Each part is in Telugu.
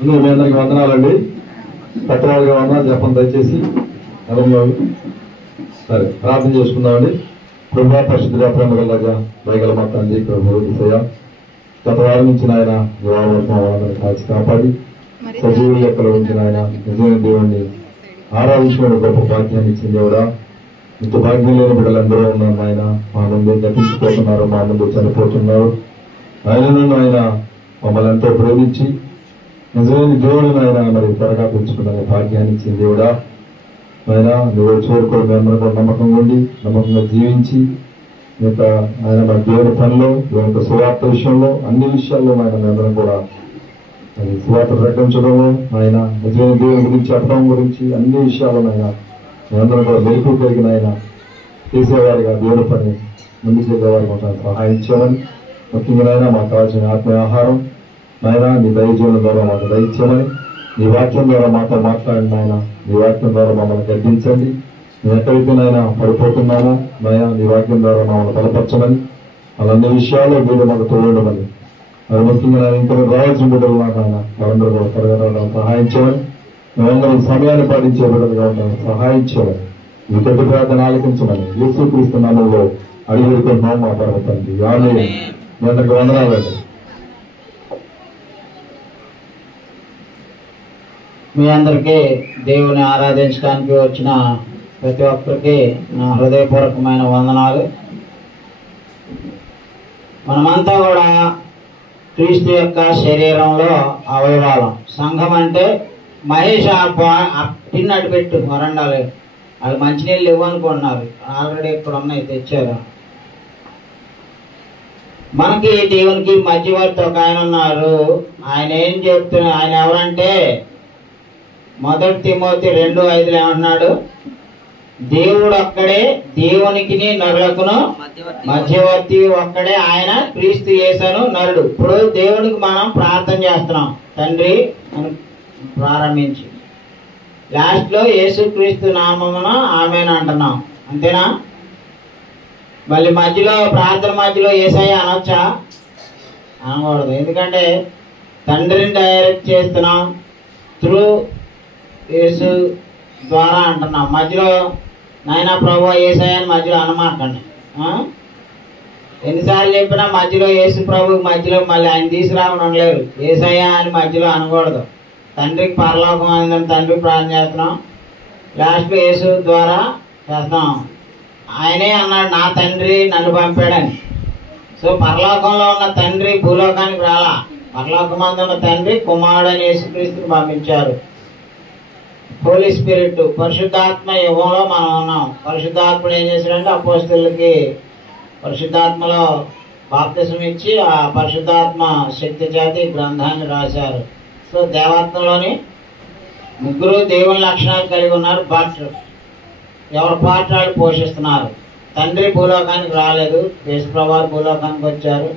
ముందు మీ అందరికి వందనాలండి. పెద్దవాళ్ళుగా వందనాలు చెప్పండి దయచేసి. సరే ప్రార్థన చేసుకుందామండి. కృపా పరిశుద్ధుల ప్రేమ గలగా దయగల మా తండ్రి ప్రభుత్వ గత వారం నుంచి ఆయన వాళ్ళని కాచి కాపాడి సజీవుల లెక్కలో ఉంచిన ఆయన నిజమైన దేవుణ్ణి ఆరాధించిన గొప్ప భాగ్యాన్ని ఇచ్చిన దేవుడా, ఇంత భాగ్యం లేని బిడ్డలందరూ ఉన్నారు ఆయన. మా ముందు నటించిపోతున్నారు, మా ముందు చనిపోతున్నారు. ఆయనను ఆయన మమ్మల్ని ఎంతో ప్రేమించి నిజమైన దేవుడిని ఆయన మరి త్వరగా పెంచుకున్న భాగ్యాన్ని ఇచ్చిన దేవుడా, ఆయన నువ్వు చూడుకోవడం అందరూ కూడా నమ్మకంగా ఉండి నమ్మకంగా జీవించి ఇంకా ఆయన మన దేవుని పనిలో దేవుని సువార్త విషయంలో అన్ని విషయాల్లో ఆయన అందరం కూడా సువార్త ప్రకటించడంలో ఆయన నిజమైన దేవుని గురించి చెప్పడం గురించి అన్ని విషయాల్లో ఆయన మేమందరం కూడా మెరుపు కలిగిన ఆయన చేసేవారిగా దేవుని పని ముందు చేసేవారికి ఉంటాను సహాయం చేయమని, ముఖ్యంగా ఆయన మాకు కావాల్సిన ఆత్మీయ ఆహారం నాయన నీ దయజీవనం ద్వారా మాకు దయచేయమని, నీ వాక్యం ద్వారా మాతో మాట్లాడిన ఆయన నీ వాక్యం ద్వారా మమ్మల్ని గర్దించండి. నేను ఎక్కడైతే నాయన పడిపోతున్నానో నాయన నీ వాక్యం ద్వారా మమ్మల్ని బలపరచమని, వాళ్ళన్ని విషయాల్లో వీళ్ళు మాకు తోడమని, మరి ముఖ్యంగా నేను ఇంకా రావాల్సిన బిడ్డలు నాయన వాళ్ళందరూ కూడా త్వరగా సహాయం చేయమని, మేమందరం సమయాన్ని పాటించే బిడ్డలుగా ఉంటాను సహాయం చేయమని, ఈ పెద్ద ప్రార్థన ఆలకించమని యేసుక్రీస్తు నామములో అడిగి పెడుతున్నాం మా పర్వతానికి. ఆమేన్. మీ అందరికి వందనాలండి. మీ అందరికీ దేవుని ఆరాధించడానికి వచ్చిన ప్రతి ఒక్కరికి నా హృదయపూర్వకమైన వందనాలు. మనమంతా కూడా క్రీస్తు యొక్క శరీరంలో అవయవాలం. సంఘం అంటే మహేష్ టిన్ అటు పెట్టు వరండాలు అది మంచినీళ్ళు ఇవ్వనుకున్నారు, ఆల్రెడీ ఇక్కడ ఉన్నాయి తెచ్చారు. మనకి దేవునికి మధ్యవర్తి ఒక ఆయన ఉన్నారు. ఆయన ఏం చెప్తున్నా, ఆయన ఎవరంటే 1 తిమోతి 2:5 ఏమంటున్నాడు, దేవుడు ఒక్కడే, దేవునికి నరులకును మధ్యవర్తి ఒక్కడే, ఆయన క్రీస్తు యేసును నరుడు. ఇప్పుడు దేవునికి మనం ప్రార్థన చేస్తున్నాం తండ్రి అని ప్రారంభించి లాస్ట్ లో యేసుక్రీస్తు నామమున ఆమేన్ అంటున్నాం, అంతేనా? మళ్ళీ మధ్యలో ప్రార్థన మధ్యలో యేసయ్య అనొచ్చా? అనకూడదు. ఎందుకంటే తండ్రిని డైరెక్ట్ చేస్తున్నాం, త్రూ యేసు ద్వారా అంటున్నాం. మధ్యలో నాయన ప్రభు యేసయ్య అని మధ్యలో అనమాకండి. ఎన్నిసార్లు చెప్పినా మధ్యలో యేసు ప్రభు మధ్యలో మళ్ళీ ఆయన తీసుకురావడం లేరు. యేసయ్య అని మధ్యలో అనకూడదు. తండ్రికి పరలోకం అందని తండ్రి ప్రార్థన చేస్తున్నాం, లాస్ట్ యేసు ద్వారా చేస్తున్నాం. ఆయనే అన్నాడు నా తండ్రి నన్ను పంపాడని. సో పరలోకంలో ఉన్న తండ్రి భూలోకానికి రాలా, పరలోకమందు ఉన్న తండ్రి కుమారుడని యేసుక్రీస్తుని పంపించారు. హోలీ స్పిరిట్ పరిశుద్ధాత్మ యుగంలో మనం ఉన్నాం. పరిశుద్ధాత్ముడు ఏం చేశాడంటే అపోస్తలులకి పరిశుద్ధాత్మలో బాప్తిసం ఇచ్చి ఆ పరిశుద్ధాత్మ శక్తి చేతి గ్రంథాన్ని రాశారు. సో దేవత్వంలోని ముగ్గురు దేవుని లక్షణాలు కలిగి ఉన్నారు. బట్ ఎవరి పాత్రలు పోషిస్తున్నారు. తండ్రి భూలోకానికి రాలేదు, యేసుప్రభు భూలోకానికి వచ్చారు.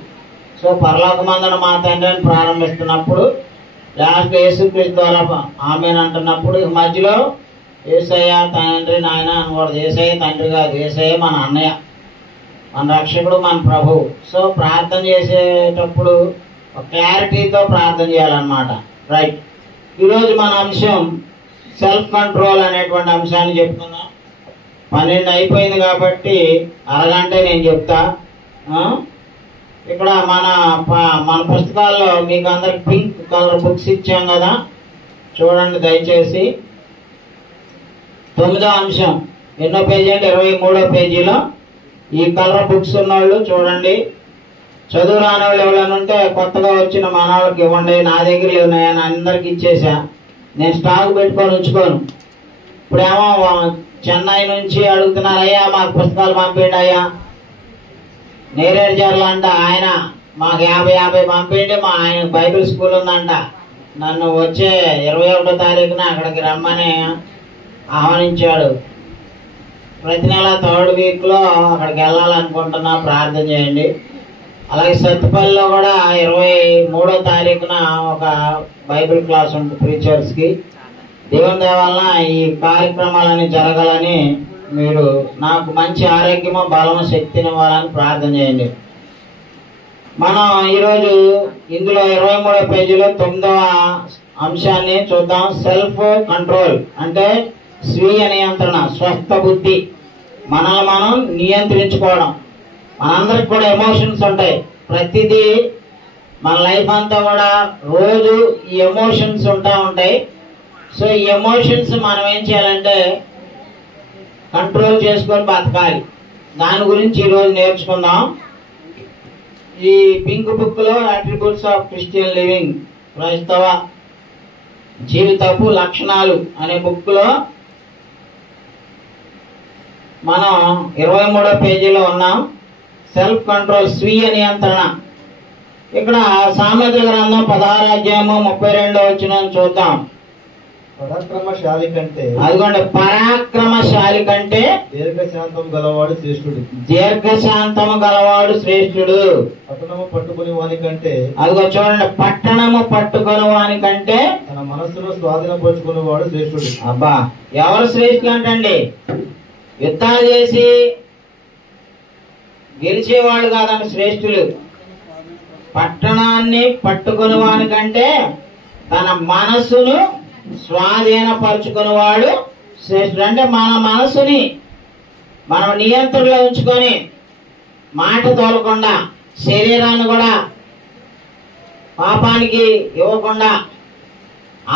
సో పరలోకమందున మా తండ్రి అని ప్రారంభిస్తున్నప్పుడు లాస్ట్ యేసుక్రీస్తు ద్వారా ఆమేన్ అంటున్నప్పుడు మధ్యలో యేసయ్య తండ్రి నాయన అనకూడదు. యేసయ్య తండ్రి కాదు, యేసయ్య మన అన్నయ్య, మన రక్షకుడు, మన ప్రభు. సో ప్రార్థన చేసేటప్పుడు ఒక క్లారిటీతో ప్రార్థన చేయాలన్నమాట. రైట్. ఈరోజు మన అంశం సెల్ఫ్ కంట్రోల్ అనేటువంటి అంశాన్ని చెప్పుకుందాం. 12 అయిపోయింది కాబట్టి అరగంట నేను చెప్తా. ఇక్కడ మన పుస్తకాల్లో మీకు అందరికి పింక్ కలర్ బుక్స్ ఇచ్చాం కదా, చూడండి దయచేసి. 9వ అంశం ఎన్నో పేజీ అంటే 23వ పేజీలో ఈ కలర్ బుక్స్ ఉన్నవాళ్ళు చూడండి. చదువు రాని వాళ్ళు ఎవరైనా ఉంటే కొత్తగా వచ్చిన మన వాళ్ళకి ఇవ్వండి. నా దగ్గర ఉన్నాయని అందరికి ఇచ్చేసా. నేను స్టాక్ పెట్టుకొని ఉంచుకోను. ఇప్పుడేమో చెన్నై నుంచి అడుగుతున్నారయ్యా మాకు పుస్తకాలు పంపిండి అయ్యా. నేరేడు జర్లు అంట ఆయన మాకు 50 పంపిండి, మా ఆయన బైబిల్ స్కూల్ ఉందంట, నన్ను వచ్చే 21వ తారీఖున అక్కడికి రమ్మని ఆహ్వానించాడు. ప్రతి నెల 3rd వీక్లో అక్కడికి వెళ్ళాలనుకుంటున్నా, ప్రార్థన చేయండి. అలాగే సత్తుపల్లిలో కూడా 23వ తారీఖున ఒక బైబిల్ క్లాస్ ఉంటుంది ప్రీచర్స్కి. దేవుని దయ వలన ఈ కార్యక్రమాలన్నీ జరగాలని, మీరు నాకు మంచి ఆరోగ్యము బలము శక్తిని ఇవ్వాలని ప్రార్థన చేయండి. మనం ఈరోజు ఇందులో 23వ పేజీలో 9వ అంశాన్ని చూద్దాం. సెల్ఫ్ కంట్రోల్ అంటే స్వీయ నియంత్రణ, స్వస్థ బుద్ధి, మనల్ని మనం నియంత్రించుకోవడం. మనందరికి కూడా ఎమోషన్స్ ఉంటాయి. ప్రతిదీ మన లైఫ్ అంతా కూడా రోజు ఈ ఎమోషన్స్ ఉంటాయి. సో ఈ ఎమోషన్స్ మనం ఏం చేయాలంటే కంట్రోల్ చేసుకొని బతకాలి. దాని గురించి ఈరోజు నేర్చుకుందాం. ఈ పింక్ బుక్ లో అట్రిబ్యూట్స్ ఆఫ్ క్రిస్టియన్ లివింగ్, క్రైస్తవ జీవితపు లక్షణాలు అనే బుక్ లో మనం 23వ పేజీలో ఉన్నాం. సెల్ఫ్ కంట్రోల్, స్వీయ నియంత్రణ. ఇక్కడ సామెతల గ్రంథం 16వ అధ్యాయము 32వ వచనం చూద్దాం. పరాక్రమశాలి కంటే, అదిగోండి, పరాక్రమశాలి కంటే దీర్ఘశాంతం గలవాడు శ్రేష్ఠుడు. దీర్ఘశాంతము గలవాడు శ్రేష్ఠుడు. పట్టణము పట్టుకుని వాని కంటే, అదిగో చూడండి, పట్టణము పట్టుకొని వాని కంటే తన మనస్సును స్వాధీనపరుచుకుని వాడు శ్రేష్ఠుడు. అబ్బా, ఎవరు శ్రేష్ఠులు అంటండి? యుద్ధాలు చేసి గెలిచేవాళ్ళు కాదండి శ్రేష్ఠులు. పట్టణాన్ని పట్టుకుని వాని కంటే తన మనస్సును స్వాధీనపరుచుకునేవాడు శ్రేష్ఠుడు. అంటే మన మనసుని మనం నియంత్రణలో ఉంచుకొని మాట తోలకుండా, శరీరాన్ని కూడా పాపానికి ఇవ్వకుండా,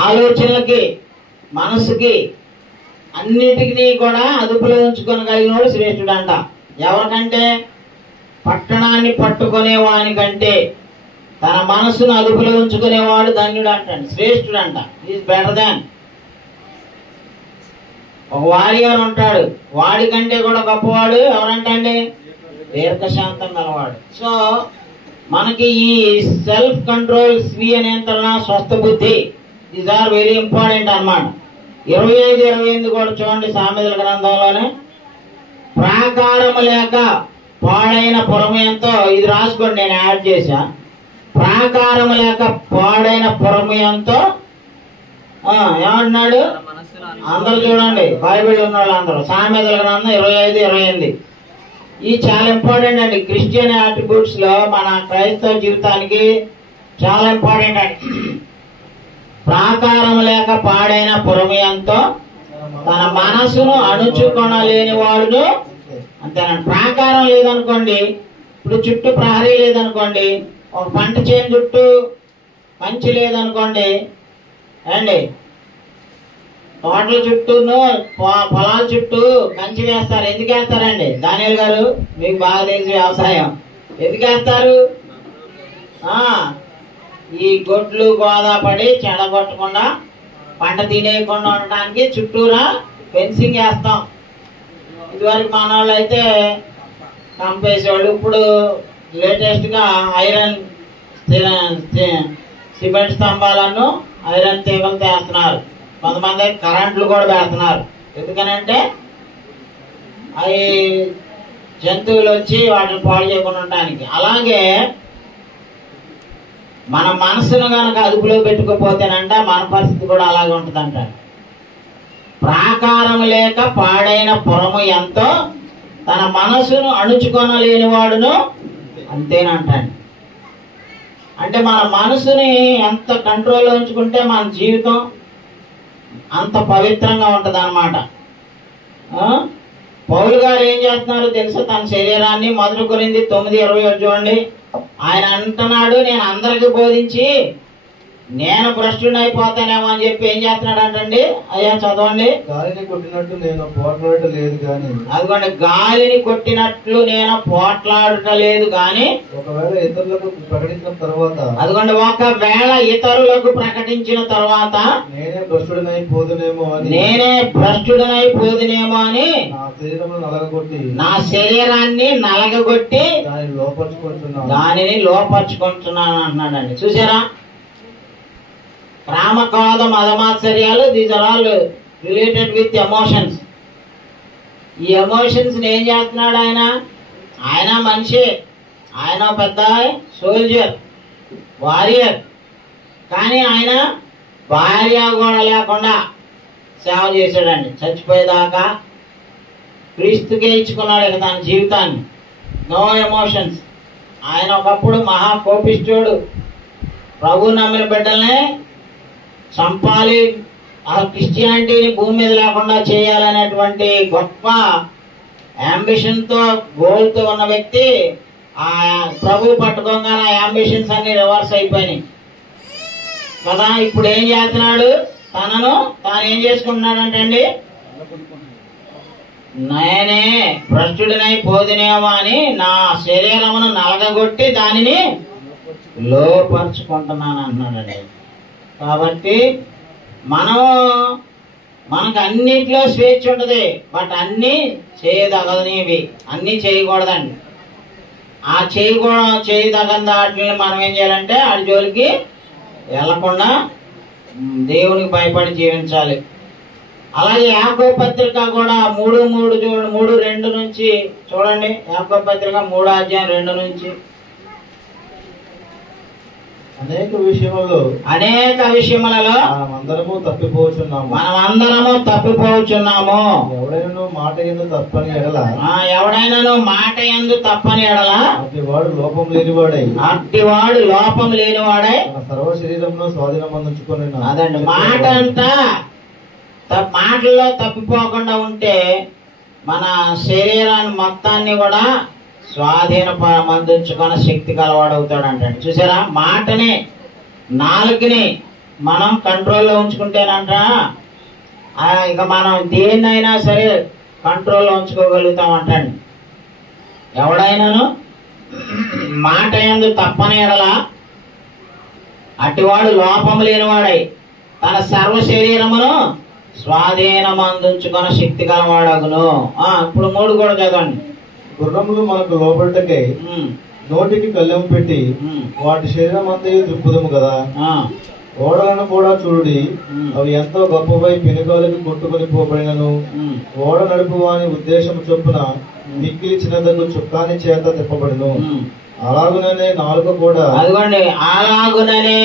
ఆలోచనలకి, మనసుకి, అన్నిటికీ కూడా అదుపులో ఉంచుకోగలిగినవాడు శ్రేష్ఠుడు అంట. ఎవరికంటే? పట్టణాన్ని పట్టుకునే వానికంటే తన మనసును అదుపులో ఉంచుకునేవాడు ధన్యుడు అంటాడు, శ్రేష్ఠుడు అంట. Is better than. ఒక వారియర్ ఉంటాడు, వాడికంటే కూడా గొప్పవాడు ఎవరంటండి? దీర్ఘశాంతం గలవాడు. సో మనకి ఈ సెల్ఫ్ కంట్రోల్, స్వీయ నియంత్రణ, స్వస్థ బుద్ధి, దీస్ ఆర్ వెరీ ఇంపార్టెంట్ అన్నమాట. 25, 28 కూడా చూడండి సామెతల గ్రంథంలోనే. ప్రాకారము లేక పాడైన పురము ఎంతో, ఇది రాసుకోండి, నేను యాడ్ చేశా. ప్రాకారము లేక పాడైన పురము ఎంతో ఏమంటున్నాడు? అందరూ చూడండి, బైబిల్ ఉన్న వాళ్ళు అందరూ. సామెతల గ్రంథం 25, 28. ఇది చాలా ఇంపార్టెంట్ అండి. క్రిస్టియన్ అట్రిబ్యూట్స్ లో మన క్రైస్తవ జీవితానికి చాలా ఇంపార్టెంట్ అండి. ప్రాకారం లేక పాడైన పురము ఎంతో తన మనసును అణుచుకొనలేని వాడు అంతేనండి. ప్రాకారం లేదనుకోండి, ఇప్పుడు చుట్టూ ప్రహరీ లేదనుకోండి, ఒక పంట చేను చుట్టూ కంచి లేదనుకోండి అండి, తోటల చుట్టూను పొలాల చుట్టూ కంచి వేస్తారు. ఎందుకు వేస్తారండి దానియల్ గారు? మీకు బాగా తెలిసి వ్యవసాయం ఎందుకు వేస్తారు? ఈ గొడ్లు గోదా పడి చెడగొట్టకుండా, పంట తినేయకుండా ఉండటానికి చుట్టూరా ఫెన్సింగ్ వేస్తాం. ఇదివరకు మన వాళ్ళు అయితే కంపేసేవాళ్ళు. ఇప్పుడు లేటెస్ట్ గా ఐరన్ సిమెంట్ స్తంభాలను ఐరన్ తీగలు వేస్తున్నారు. కొంతమంది కరెంట్లు కూడా వేస్తున్నారు. ఎందుకనంటే అవి జంతువులు వచ్చి వాటిని పాడు చేయకుండా ఉండటానికి. అలాగే మన మనసును కనుక అదుపులో పెట్టుకోపోతేనంట మన పరిస్థితి కూడా అలాగే ఉంటుందంట. ప్రాకారం లేక పాడైన పురము ఎంతో తన మనసును అణుచుకొనలేని వాడును అంతేనంటండి. అంటే మన మనసుని ఎంత కంట్రోల్లో ఉంచుకుంటే మన జీవితం అంత పవిత్రంగా ఉంటది అన్నమాట. పౌలు గారు ఏం చేస్తున్నారు తెలుసా? తన శరీరాన్ని 1 కొరింథీ 9:27 చూడండి. ఆయన అంటున్నాడు, నేను అందరికి బోధించి నేను భ్రష్టుని అయిపోతానేమో అని చెప్పి ఏం చేస్తున్నాడు అంటండి. అయ్యా చదవండి. గాలిని కొట్టినట్టు నేను పోట్లాడట లేదు గాని, అదిగోండి, గాలిని కొట్టినట్లు నేను పోట్లాడట లేదు గాని, ఒకవేళ ఇతరులకు ప్రకటించిన తర్వాత, అదిగోండి, ఒకవేళ ఇతరులకు ప్రకటించిన తర్వాత నేనే భ్రష్టుడనై పోదునేమో అని నా శరీరాన్ని నలగగొట్టి దానిని లోపరుచుకుంటున్నాను అంటున్నాడండి. చూసారా? కామక్రోధ మదమాత్సర్యాలు, these are all related with emotions. ఈ ఎమోషన్స్ ఏం చేస్తున్నాడు ఆయన? ఆయన మనిషి, ఆయన పెద్ద సోల్జర్, వారియర్. కానీ ఆయన భార్య కూడా లేకుండా సేవ చేశాడండి. చచ్చిపోయేదాకా క్రీస్తుకే ఇచ్చుకున్నాడు ఇక తన జీవితాన్ని. No emotions. ఆయన ఒకప్పుడు మహా కోపిష్ఠుడు. ప్రభు నమ్మిన బిడ్డల్ని చంపాలి, ఆ క్రిస్టియానిటీని భూమి మీద లేకుండా చేయాలనేటువంటి గొప్ప అంబిషన్తో గోల్తో ఉన్న వ్యక్తి ఆ ప్రభు పట్టుకోగానే ఆ అంబిషన్స్ అన్ని రివర్స్ అయిపోయినాయి కదా. ఇప్పుడు ఏం చేస్తున్నాడు? తాను ఏం చేసుకుంటున్నాడంటండి, నేనే భ్రష్టుడినై పోదినేమో అని నా శరీరమును నలగగొట్టి దానిని లోపరుచుకుంటున్నాను అన్నాడండి. కాబట్టి మనకు అన్నిట్లో స్వేచ్ఛ ఉంటుంది, బట్ అన్నీ చేయదగనివి, అన్నీ చేయకూడదండి. ఆ చేయదగని వాటిని మనం ఏం చేయాలంటే ఆడి జోలికి వెళ్లకుండా దేవునికి భయపడి జీవించాలి. అలాగే యాకోబు పత్రిక కూడా 3:2 నుంచి చూడండి. యాకోబు పత్రిక 3:2 నుంచి. అనేక విషయములలో మనమందరము తప్పిపోవచ్చున్నాము. ఎవడైనా మాట యందు తప్పని ఎడల అట్టివాడు లోపం లేనివాడై సర్వ శరీరంలో స్వాధీనం పొందుకొని. అదండి మాట అంతా మాటల్లో తప్పిపోకుండా ఉంటే మన శరీరాన్ని మొత్తాన్ని కూడా స్వాధీనమందించుకున్న శక్తి కలవాడవుతాడు అంటాడు. చూసారా, మాటని నాలుగుని మనం కంట్రోల్లో ఉంచుకుంటేనంట ఇక మనం దేన్నైనా సరే కంట్రోల్లో ఉంచుకోగలుగుతాం అంటండి. ఎవడైనాను మాట యందు తప్పని ఎడల అట్టివాడు లోపము లేనివాడై తన సర్వ శరీరమును స్వాధీనమందించుకున్న శక్తి కలవాడగును. ఇప్పుడు 3 కూడా చదవండి. గుర్రములు మనకు లోబడ్డకై నోటికి కళ్ళెము పెట్టి వాటి శరీరం అంతా దృక్పథము కదా. ఓడలను కూడా చూడుడి, అవి ఎంతో గొప్పవై పెనుగాలికి కొట్టుకుని పోబడినను ఓడ నడుపు వాని ఉద్దేశం చొప్పున మిక్కిలి చిన్నదకు చుక్కాని చేత తిప్పబడిను. అలాగుననే నాలుక కూడా. అదిగోండి, అలాగుననే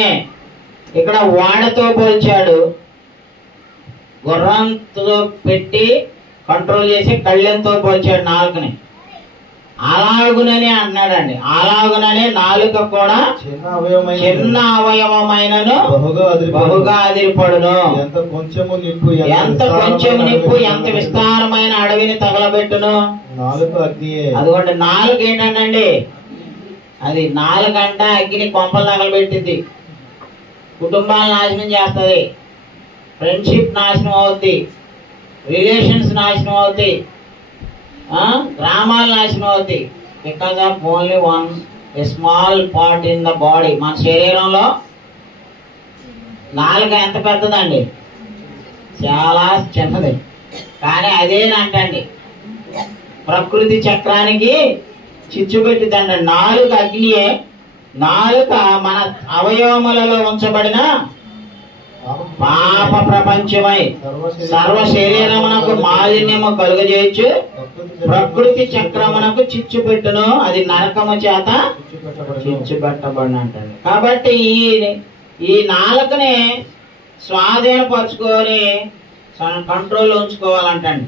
ఇక్కడ వాడతో పోల్చాడు. గుర్రంతో పెట్టి కంట్రోల్ చేసి కళ్ళెంతో పోల్చాడు నాలుకని. అలాగునని అన్నాడండి. అలాగుననే నాలుక కూడా చిన్న అవయవమైనను బహుగా అదిరిపడును. ఎంత కొంచెము నిప్పు ఎంత విస్తారమైన అడవిని తగలబెట్టును. నాలుక అగ్నియే. అదిగోండి, నాలుక ఏంటండి, అది నాలుగంట అగ్ని కొంపలు తగలబెట్టింది, కుటుంబాలను నాశనం చేస్తుంది, ఫ్రెండ్షిప్ నాశనం అవుద్ది, రిలేషన్స్ నాశనం అవుతాయి, గ్రామాలు నాశనం అవుతాయి. Because of only one small part in the body. మన శరీరంలో నాలుక ఎంత పెద్దదండి, చాలా చిన్నది, కానీ అదేనంటండి ప్రకృతి చక్రానికి చిచ్చు పెట్టిందండి. నాలుక అగ్నియే. నాలుక మన అవయవములలో ఉంచబడిన పాప ప్రపంచమై సర్వ శరీరమునకు మాలిన్యము కలుగజేయచ్చు, ప్రకృతి చక్రమునకు చిచ్చు పెట్టును, అది నరకము చేత చిచ్చు పెట్టబడిన అంటాడు. కాబట్టి ఈ నాలుకని స్వాధీనపరచుకొని కంట్రోల్ ఉంచుకోవాలంటండి.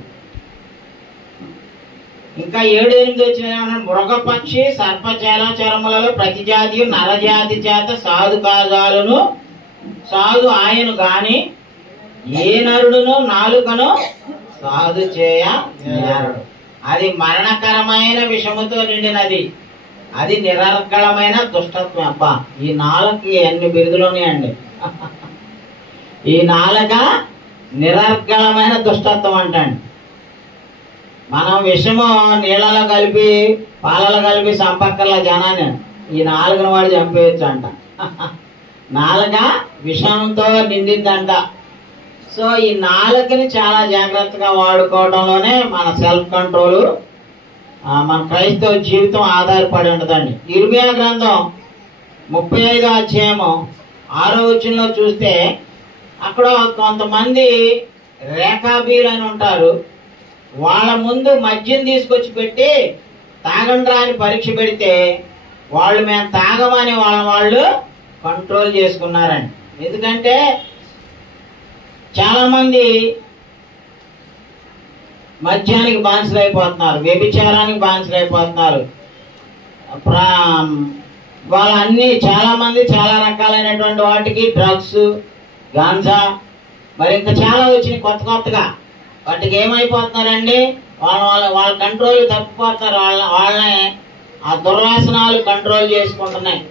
ఇంకా 7-8 వచ్చిన మృగపక్షి సర్పచరాచరములలో ప్రతి జాతి నరజాతి చేత సాధు కాజాలను సాధు ఆయను గాని ఏ నరుడును నాలుకను సాధు చేయ నేరడు. అది మరణకరమైన విషముతో నిండినది, అది నిరర్గళమైన దుష్టత్వం. అబ్బా, ఈ నాలుకకి ఎన్ని బిరుదులు ఉన్నాయండి. ఈ నాలుక నిరర్గళమైన దుష్టత్వం అంటండి. మనం విషము నీళ్ళలో కలిపి పాలలో కలిపి చంపక్కర్ల జనాన్ని, ఈ నాలుగును వాడు చంపేయచ్చు అంట. నాలుక విషంతో నిండిందంట. సో ఈ నాలుకని చాలా జాగ్రత్తగా వాడుకోవడంలోనే మన సెల్ఫ్ కంట్రోల్, మన క్రైస్తవ జీవితం ఆధారపడి ఉంటుందండి. ఇర్మియా గ్రంథం 35వ అధ్యాయము 6వ వచనంలో చూస్తే అక్కడ కొంతమంది రేఖాబీలు అని ఉంటారు. వాళ్ళ ముందు మద్యం తీసుకొచ్చి పెట్టి తాగండ్రా అని పరీక్ష పెడితే వాళ్ళు మేము తాగమని వాళ్ళు కంట్రోల్ చేసుకున్నారండి. ఎందుకంటే చాలా మంది మద్యానికి బానిసలు అయిపోతున్నారు, వ్యభిచారానికి బానిసలు అయిపోతున్నారు. వాళ్ళ అన్ని చాలా మంది చాలా రకాలైనటువంటి వాటికి డ్రగ్స్ గాంజా, మరి ఇంకా చాలా వచ్చినాయి కొత్త కొత్తగా. వాటికి ఏమైపోతున్నారండి, వాళ్ళ కంట్రోల్ తప్పిపోతారు. వాళ్ళని ఆ దుర్వాసనాలు కంట్రోల్ చేసుకుంటున్నాయి.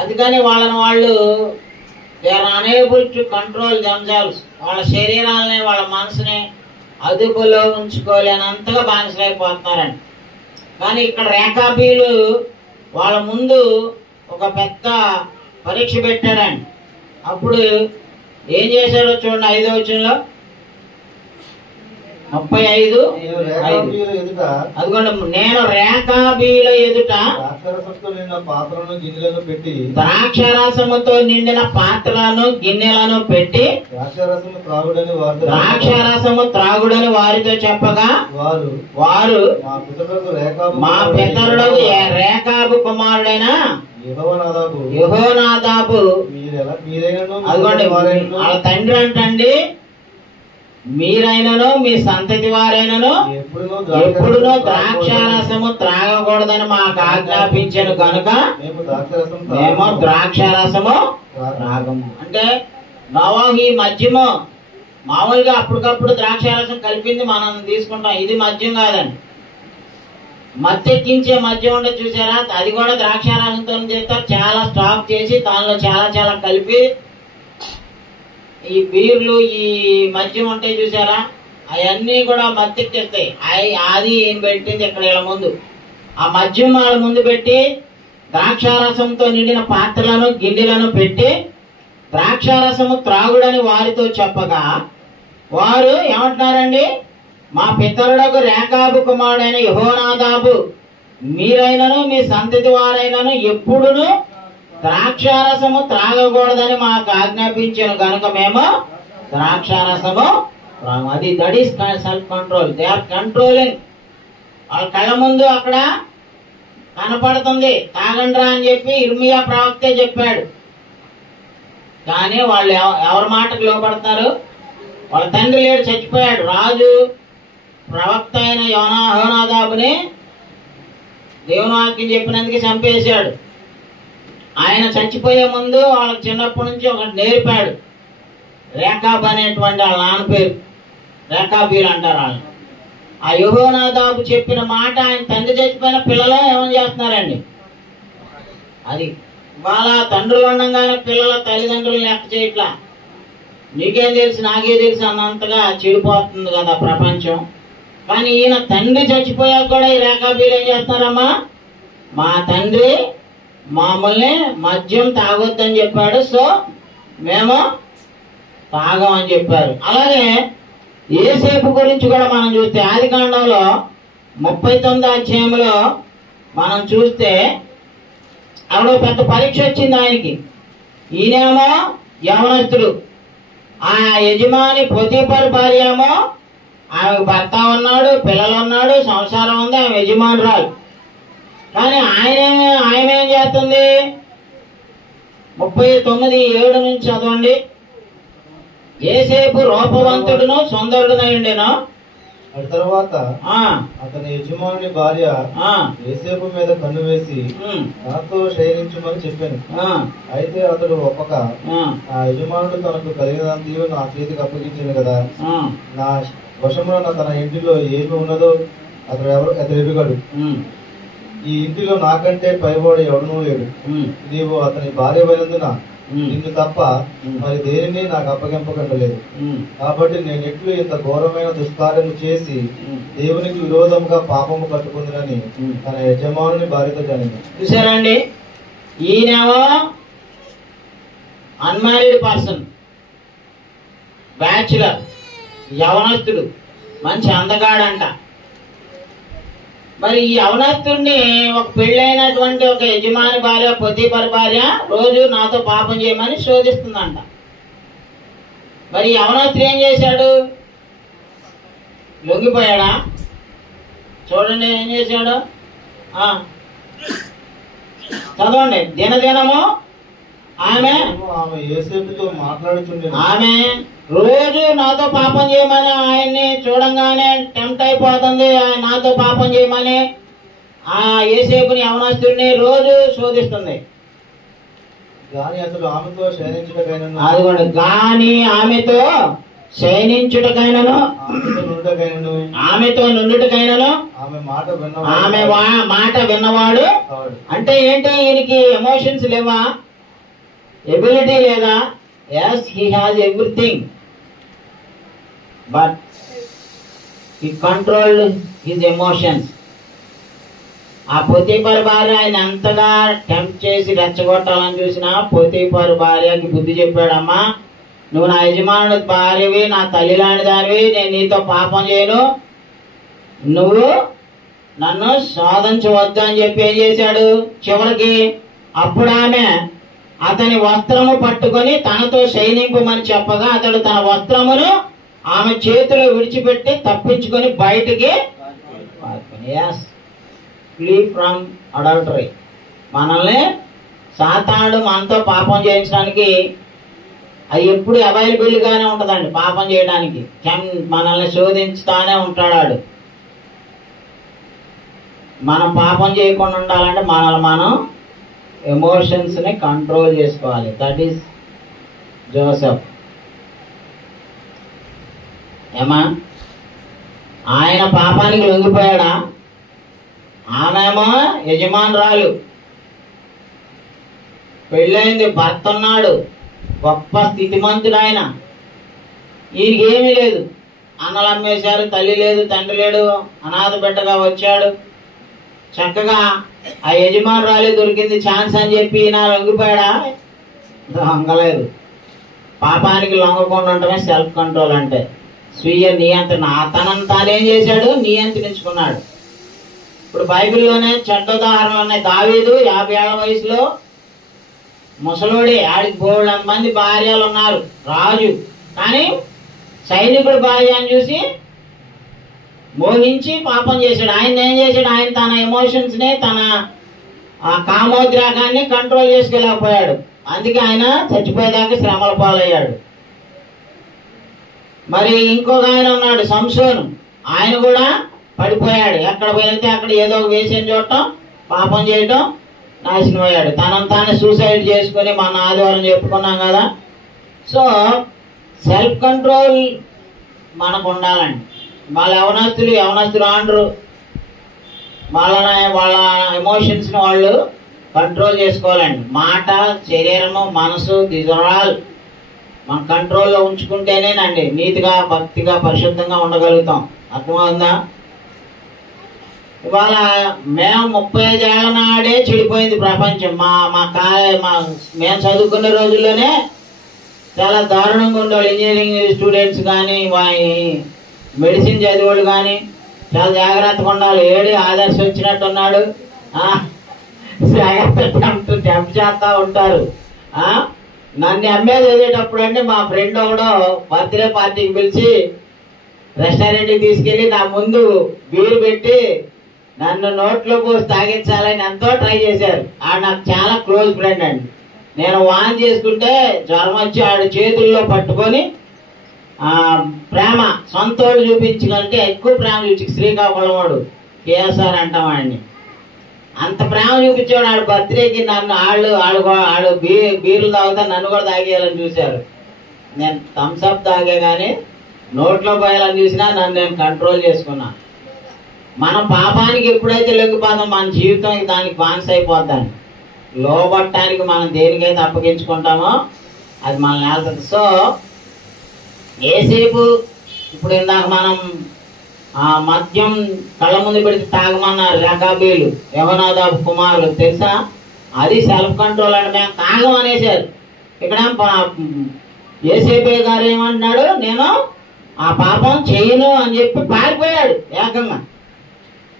అందుకని వాళ్ళు they are unable to control themselves. వాళ్ళ శరీరాలని వాళ్ళ మనసుని అదుపులో ఉంచుకోలేనంతగా బానిసలైపోతున్నారండి. కానీ ఇక్కడ రేఖాబీలు వాళ్ళ ముందు ఒక పెద్ద పరీక్ష పెట్టాడండి. అప్పుడు ఏం చేశాడో చూడండి, 5వ వచనంలో 35 ఎదుట అదిగోండి, నేను రేఖాబీల ఎదుట ద్రాక్షారసంతో నిండిన పాత్రలను గిన్నెలను పెట్టి ద్రాక్షారసముతో నిండిన పాత్రలను గిన్నెలను పెట్టి ద్రాక్షారసము త్రాగుడని వారితో ద్రాక్షారసము త్రాగుడని వారితో చెప్పగా వారు మా పితరుడు రేఖాబు కుమారుడైన యెహోనాదాబు అదిగోండి వాళ్ళ తండ్రి అంటండి, మీరైనను మీ సంతతి వారైనను ఎప్పుడునూ ద్రాక్షారసము త్రాగకూడదని మాకు ఆజ్ఞాపించాను కనుక మేము ద్రాక్షారసము త్రాగము. అంటే నోవాహు ఈ మద్యము మామూలుగా అప్పటికప్పుడు ద్రాక్షారసం కలిపింది మనం తీసుకుంటాం, ఇది మద్యం కాదండి. మత్తెక్కించే మద్యం ఉండే చూసారా, అది కూడా ద్రాక్షారసంతో చేస్తారు. చాలా స్టాక్ చేసి దానిలో చాలా చాలా కలిపి ఈ బీర్లు ఈ మద్యం ఉంటాయి చూసారా, అవన్నీ కూడా మత్తెక్కిస్తాయి. అది ఈయన పెట్టింది ఇక్కడ వీళ్ళ ముందు. ఆ మద్యం వాళ్ళ ముందు పెట్టి ద్రాక్షారసంతో నిండిన పాత్రలను గిన్నెలను పెట్టి ద్రాక్షారసము త్రాగుడని వారితో చెప్పగా వారు ఏమంటున్నారండి, మా పితరుడకు రేఖాబు కుమారుడైన యెహోనాదాబు మీరైనను మీ సంతతి వారైనను ఎప్పుడును ద్రాక్షారసము త్రాగకూడదని మాకు ఆజ్ఞాపించాను కనుక మేము ద్రాక్షారసము అది that is self control. They are controlling. వాళ్ళ కళ్ళ ముందు అక్కడ కనపడుతుంది తాగండ్రా అని చెప్పి ఇర్మియా ప్రవక్తే చెప్పాడు. కానీ వాళ్ళు ఎవరి మాటకు లోపడతారు? వాళ్ళ తండ్రి లేడు, చచ్చిపోయాడు. రాజు ప్రవక్త అయిన యెహోనాదాబుని దేవుని వాక్యం చెప్పినందుకు చంపేశాడు. ఆయన చచ్చిపోయే ముందు వాళ్ళకి చిన్నప్పటి నుంచి ఒకటి నేర్పాడు. రేఖాబ్ అనేటువంటి వాళ్ళ నాన్న పేరు రేఖాబీలు అంటారు వాళ్ళు. ఆ యెహోనాదాబు చెప్పిన మాట ఆయన తండ్రి చచ్చిపోయిన పిల్లలు ఏమని చేస్తున్నారండి, అది వాళ్ళ తండ్రులు ఉండగానే పిల్లల తల్లిదండ్రులు లెక్క చేయట్లా. నీకేం తెలుసు నాకే తెలుసు అన్నంతగా చెడిపోతుంది కదా ప్రపంచం. కానీ ఈయన తండ్రి చచ్చిపోయాక కూడా ఈ రేఖాబీలు ఏం చేస్తున్నారమ్మా, మా తండ్రి మామూల్ని మద్యం తాగొద్దని చెప్పాడు, సో మేము తాగమని చెప్పారు. అలాగే యోసేపు గురించి కూడా మనం చూస్తే ఆదికాండంలో 39వ అధ్యాయంలో మనం చూస్తే ఆవిడ పెద్ద పరీక్ష వచ్చింది ఆయనకి. ఈయనేమో యవనస్తుడు, ఆ యజమాని పొతీఫరు భార్య ఏమో ఆమెకు భర్త ఉన్నాడు, పిల్లలు ఉన్నాడు, సంసారం ఉంది, ఆమె యజమానురాలు. కానీ ఆయన ఏం చేస్తుంది? 39:7 నుంచి చదవండి. యోసేపు రూపవంతుడును సుందరుడునై ఉండెను. తర్వాత అతని యజమానుని భార్య యోసేపు మీద కన్ను వేసి నాతో శయనించమని చెప్పాను. అయితే అతడు ఒప్పక ఆ యజమానుడు తనకు కలిగినంతయు నా చేతికి అప్పగించింది కదా, నా వశమున తన ఇంటిలో ఏమి ఉన్నదో అతడు ఎరుగడు. ఈ ఇంటిలో నాకంటే పైవాడు ఎవడనూ లేడు. నీవు అతని భార్య అయినందున నిన్ను తప్ప మరి దేనిని నాకు అప్పగింపకండలేదు. కాబట్టి నేను ఎట్లు ఇంత ఘోరమైన దుష్కార్యము చేసి దేవునికి విరోధముగా పాపము కట్టుకుందని తన యజమానుని భార్యతో జరిగింది. చూసారండి, ఈయనేమో అన్మ్యారీడ్ పర్సన్, బ్యాచులర్, యవనస్తుడు, మంచి అందగాడంట. మరి ఈ యవనస్తుడిని ఒక పెళ్ళైనటువంటి ఒక యజమాని భార్య పొతీఫరు భార్య రోజు నాతో పాపం చేయమని శోధిస్తుందంట. మరి యవనస్తుడు ఏం చేశాడు? లొంగిపోయాడా? చూడండి ఏం చేశాడు. చదవండి. దినదినము ఆమె యోసేపుతో మాట్లాడుచుండెను. ఆమె రోజు నాతో పాపం చేయమని ఆయన్ని చూడంగానే టెంప్ట్ అయిపోతుంది. నాతో పాపం చేయమని ఆ యోసేపుని యవనస్తుడిని రోజు శోధిస్తుంది. గాని అతడు ఆమెతో శయనించుటకైనను అదిగోండి, గాని ఆమెతో శయనించుటకైనను ఆమెతో నుండుటకైనను ఆమె మాట విన్నవాడు. అంటే ఏంటి, ఈయనకి ఎమోషన్స్ లేవా, ఎబిలిటీ లేదా? Yes, he has everything, but he controlled his emotions. ఆ పొతీఫరు భార్య ఆయన ఎంతగా టెంప్ట్ చేసి రెచ్చగొట్టాలని చూసినా పొతీఫరు భార్యకి బుద్ధి చెప్పాడమ్మా, నువ్వు నా యజమానుడి భార్యవి, నా తల్లి లాంటి దానివి, నేను నీతో పాపం చేయను, నువ్వు నన్ను శోధించవద్దు అని చెప్పి ఏం చేశాడు చివరికి. అప్పుడు ఆమె అతని వస్త్రము పట్టుకొని తనతో శయనింపమని చెప్పగా అతడు తన వస్త్రమును ఆమె చేతిలో విడిచిపెట్టి తప్పించుకొని బయటికి ఫ్లీ ఫ్రమ్ అడల్టరీ. మనల్ని సాతానుడు మనతో పాపం చేయించడానికి అది ఎప్పుడు అవైలబుల్ గానే ఉంటదండి. పాపం చేయడానికి మనల్ని శోధించుతానే ఉంటాడు. మనం పాపం చేయకుండా ఉండాలంటే మనల్ని మనం ఎమోషన్స్ ని కంట్రోల్ చేసుకోవాలి. That is Joseph. ఏమా, ఆయన పాపానికి లొంగిపోయాడా? ఆమెమో యజమానురాలు, పెళ్ళైంది, భర్త ఉన్నాడు, గొప్ప స్థితిమంతుడు ఆయన. ఈయనకి ఏమీ లేదు, అన్నలు అమ్మేశారు, తల్లి లేదు, తండ్రి లేడు, అనాథ బిడ్డగా వచ్చాడు. చక్కగా ఆ యజమానురాలే దొరికింది ఛాన్స్ అని చెప్పి ఈయన లొంగిపోయాడా? లొంగలేదు. పాపానికి లొంగకుండా ఉండటమే సెల్ఫ్ కంట్రోల్ అంటే. స్వీయ నియంత్రణ. తనను తానేం చేశాడు? నియంత్రించుకున్నాడు. ఇప్పుడు బైబిల్లోనే చెడ్డ ఉదాహరణలు ఉన్నాయి. దావీదు 50 ఏళ్ల వయసులో ముసలోడి, ఆడికి బోళ్ళ మంది భార్యలు ఉన్నారు, రాజు. కానీ సైనికుడు భార్య అని చూసి మోహించి పాపం చేశాడు. ఆయన ఏం చేశాడు? ఆయన తన ఎమోషన్స్ ని, తన ఆ కామోద్రాగాన్ని కంట్రోల్ చేసుకోలేకపోయాడు. అందుకే ఆయన చచ్చిపోయేదాకా శ్రమల పాలయ్యాడు. మరి ఇంకొక ఆయన ఉన్నాడు సంసోను, ఆయన కూడా పడిపోయాడు. ఎక్కడ వెళ్తే అక్కడ ఏదో ఒక వేషం చూడటం, పాపం చేయటం, నాశనం అయ్యాడు. తనను తానే సూసైడ్ చేసుకుని మన ఆదివారం చెప్పుకున్నాం కదా. సో సెల్ఫ్ కంట్రోల్ మనకు ఉండాలండి. వాళ్ళ యవనస్తులు ఆండ్రు వాళ్ళ ఎమోషన్స్ ని వాళ్ళు కంట్రోల్ చేసుకోవాలండి. మాట, శరీరము, మనసు, దీస్ ఆర్ ఆల్ మన కంట్రోల్లో ఉంచుకుంటేనేనండి నీతిగా, భక్తిగా, పరిశుద్ధంగా ఉండగలుగుతాం. అర్థమవుతుందా? ఇవాళ మేము 35 ఏళ్ల నాడే చెడిపోయింది ప్రపంచం. మేము చదువుకునే రోజుల్లోనే చాలా దారుణంగా ఉండేవాళ్ళు. ఇంజనీరింగ్ స్టూడెంట్స్ కానీ, మెడిసిన్ చదివాళ్ళు కానీ చాలా జాగ్రత్తగా ఉండాలి. ఆదర్శ వచ్చినట్టు ఉన్నాడు, టెంప్ చేస్తా ఉంటారు. నన్ను ఎంఏ చదివేటప్పుడు అంటే మా ఫ్రెండ్ ఒకడు బర్త్డే పార్టీకి పిలిచి రెస్టారెంట్కి తీసుకెళ్లి నా ముందు బీరు పెట్టి నన్ను నోట్లో పోసి తాగించాలని ఎంతో ట్రై చేశారు. నాకు చాలా క్లోజ్ ఫ్రెండ్ అండి. నేను వాన్ చేసుకుంటే జ్వరం వచ్చి ఆడు చేతుల్లో పట్టుకొని ప్రేమ సొంతోడు చూపించుకుంటే ఎక్కువ ప్రేమ చూపించి శ్రీకాకుళం వాడు కేఎస్ఆర్ అంటాం వాడిని. అంత ప్రేమ చూపించేవాడు. ఆడు బర్త్డేకి నన్ను ఆడు బీర్లు తాగుతా నన్ను కూడా తాగేయాలని చూశారు. నేను థమ్స్అప్ తాగే కానీ నోట్లో పోయాలని చూసినా నన్ను నేను కంట్రోల్ చేసుకున్నా. మనం పాపానికి ఎప్పుడైతే లొంగిపోతాం మన జీవితం దానికి బాన్స్ అయిపోద్దాం. లోబట్టడానికి మనం దేనికైతే అప్పగించుకుంటామో అది మనల్ని వెళ్తుంది. సో ఏసేపు ఇప్పుడు ఇందాక మనం మద్యం కళ్ళ ముందు పెడితే తాగమన్నారు రెకాబీలు, యెహోనాదాబు కుమారులు, తెలుసా? అది సెల్ఫ్ కంట్రోల్ అంటే మేము తాగం అనేసారు. ఇక్కడ ఏసేపు గారు ఏమంటున్నాడు? నేను ఆ పాపం చేయను అని చెప్పి పారిపోయాడు ఏకంగా.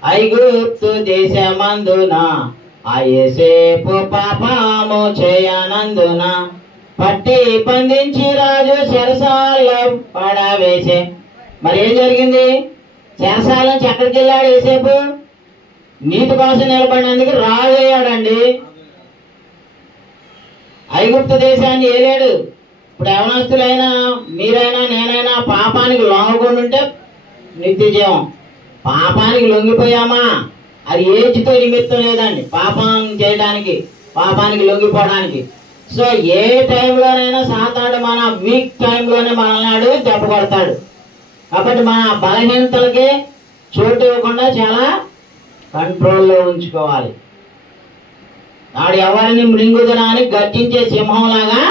ఐగుప్తు దేశమందున ఆ యేసేపు పాపము చేయనందున పట్టి బంధించి రాజు చెరసాలలో పడవేసే. మరి ఏం జరిగింది? చెరసాల నుంచి ఎక్కడికి వెళ్ళాడు యేసేపు? నీతి కోసం నిలబడినందుకు రాజు అయ్యాడండి. ఐగుప్తు దేశాన్ని ఏలేడు. ఇప్పుడు యవనస్తులైనా మీరైనా నేనైనా పాపానికి లొంగకుండా ఉంటే నిత్య జీవం. పాపానికి లొంగిపోయామా అది ఏజ్తో నిమిత్తం లేదండి. పాపం చేయడానికి, పాపానికి లొంగిపోవడానికి. సో ఏ టైంలోనైనా సాతాడు మన వీక్ టైంలోనే మనల్ని దెబ్బ కొడతాడు. కాబట్టి మన బలహీనతలకి చోటు ఇవ్వకుండా చాలా కంట్రోల్లో ఉంచుకోవాలి. వాడు ఎవరిని మృంగుదునా అని గర్జించే సింహంలాగా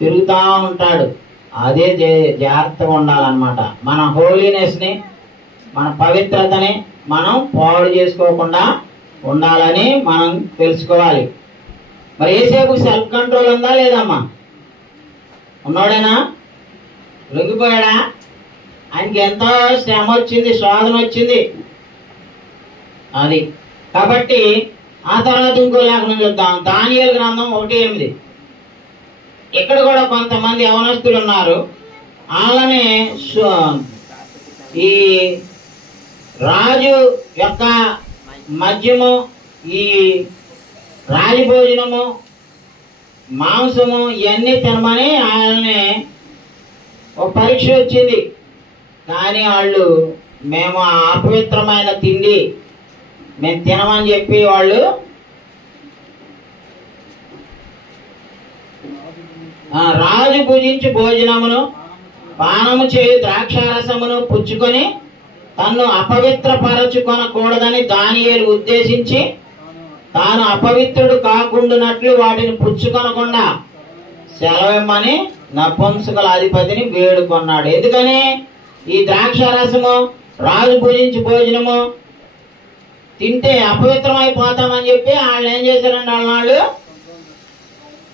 తిరుగుతూ ఉంటాడు. అదే జాగ్రత్తగా ఉండాలన్నమాట. మన హోలీనెస్ ని, మన పవిత్రతని మనం పాడు చేసుకోకుండా ఉండాలని మనం తెలుసుకోవాలి. మరి ఏసేపు సెల్ఫ్ కంట్రోల్ ఉందా లేదమ్మా? ఉన్నాడేనా? లొంగిపోయాడా? ఆయనకి ఎంతో శ్రమ వచ్చింది, శోధన వచ్చింది. అది కాబట్టి ఆ తర్వాత ఇంకో లేఖనం చూద్దాం. దానియేలు గ్రంథం 1:8. ఇక్కడ కూడా కొంతమంది యవనస్తులు ఉన్నారు. వాళ్ళని ఈ రాజు యొక్క మద్యము, ఈ రాజభోజనము, మాంసము ఇవన్నీ తినమని వాళ్ళని ఒక పరీక్ష వచ్చింది. కానీ వాళ్ళు మేము ఆ అపవిత్రమైన తిండి మేము తినమని చెప్పి వాళ్ళు రాజు భుజించి భోజనమును పానము చేయు ద్రాక్షారసమును పుచ్చుకొని తన్ను అపవిత్రపరచుకొనకూడదని దానియేలు ఉద్దేశించి తాను అపవిత్రుడు కాకుండానట్లు వాటిని పుచ్చుకొనకుండా సెలవిమ్మని నపుంసకుల అధిపతిని వేడుకొన్నాడు. ఎందుకని? ఈ ద్రాక్షారసము, రాజు భుజించి భోజనము తింటే అపవిత్రమైపోతామని చెప్పి వాళ్ళు ఏం చేశారండి, వాళ్ళు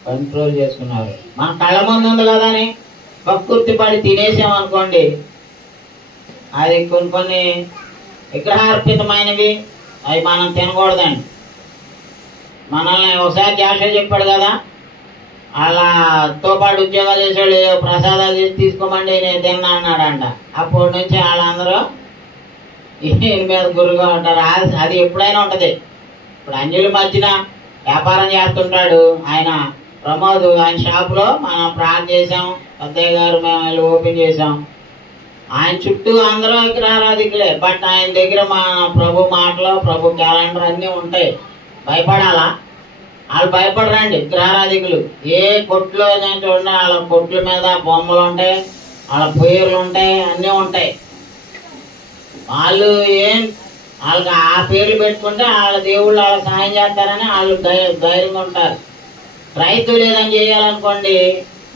కంట్రోల్ చేసుకున్నారు. మన కళ్ళ ముందు ఉంది కదా అని కక్కుర్తి పడి తినేసామనుకోండి, అది కొన్ని విగ్రహార్పితమైనవి అవి మనం తినకూడదండి. మనల్ని ఒకసారి జాషువా చెప్పాడు కదా, వాళ్ళతో పాటు ఉద్యోగాలు చేసాడు, ప్రసాదాలు చేసి తీసుకోమండి నేను తిన్నా అన్నాడంట. అప్పటి నుంచి వాళ్ళందరూ ఈయన మీద గురుగా ఉంటారు. అది ఎప్పుడైనా ఉంటది. ఇప్పుడు అంజలి మధ్యన వ్యాపారం చేస్తుంటాడు ఆయన ప్రమోద్, ఆయన షాపులో మనం ప్రార్థన చేసాం, పెద్దయ్య గారు మేము వెళ్ళి ఓపెన్ చేసాం. ఆయన చుట్టూ అందరూ విగ్రహారాధికులే. బట్ ఆయన దగ్గర మన ప్రభు మాటలు, ప్రభు క్యాలెండర్ అన్నీ ఉంటాయి. భయపడాలా? వాళ్ళు భయపడరండి విగ్రహారాధికులు. ఏ కొట్లో చూడండి, వాళ్ళ కొట్ల మీద బొమ్మలు ఉంటాయి, వాళ్ళ పేర్లు ఉంటాయి, అన్నీ ఉంటాయి. వాళ్ళు వాళ్ళకి ఆ పేర్లు పెట్టుకుంటే వాళ్ళ దేవుళ్ళు వాళ్ళకి సహాయం చేస్తారని వాళ్ళు ధైర్యంగా ఉంటారు. రైతు లేదని చేయాలనుకోండి,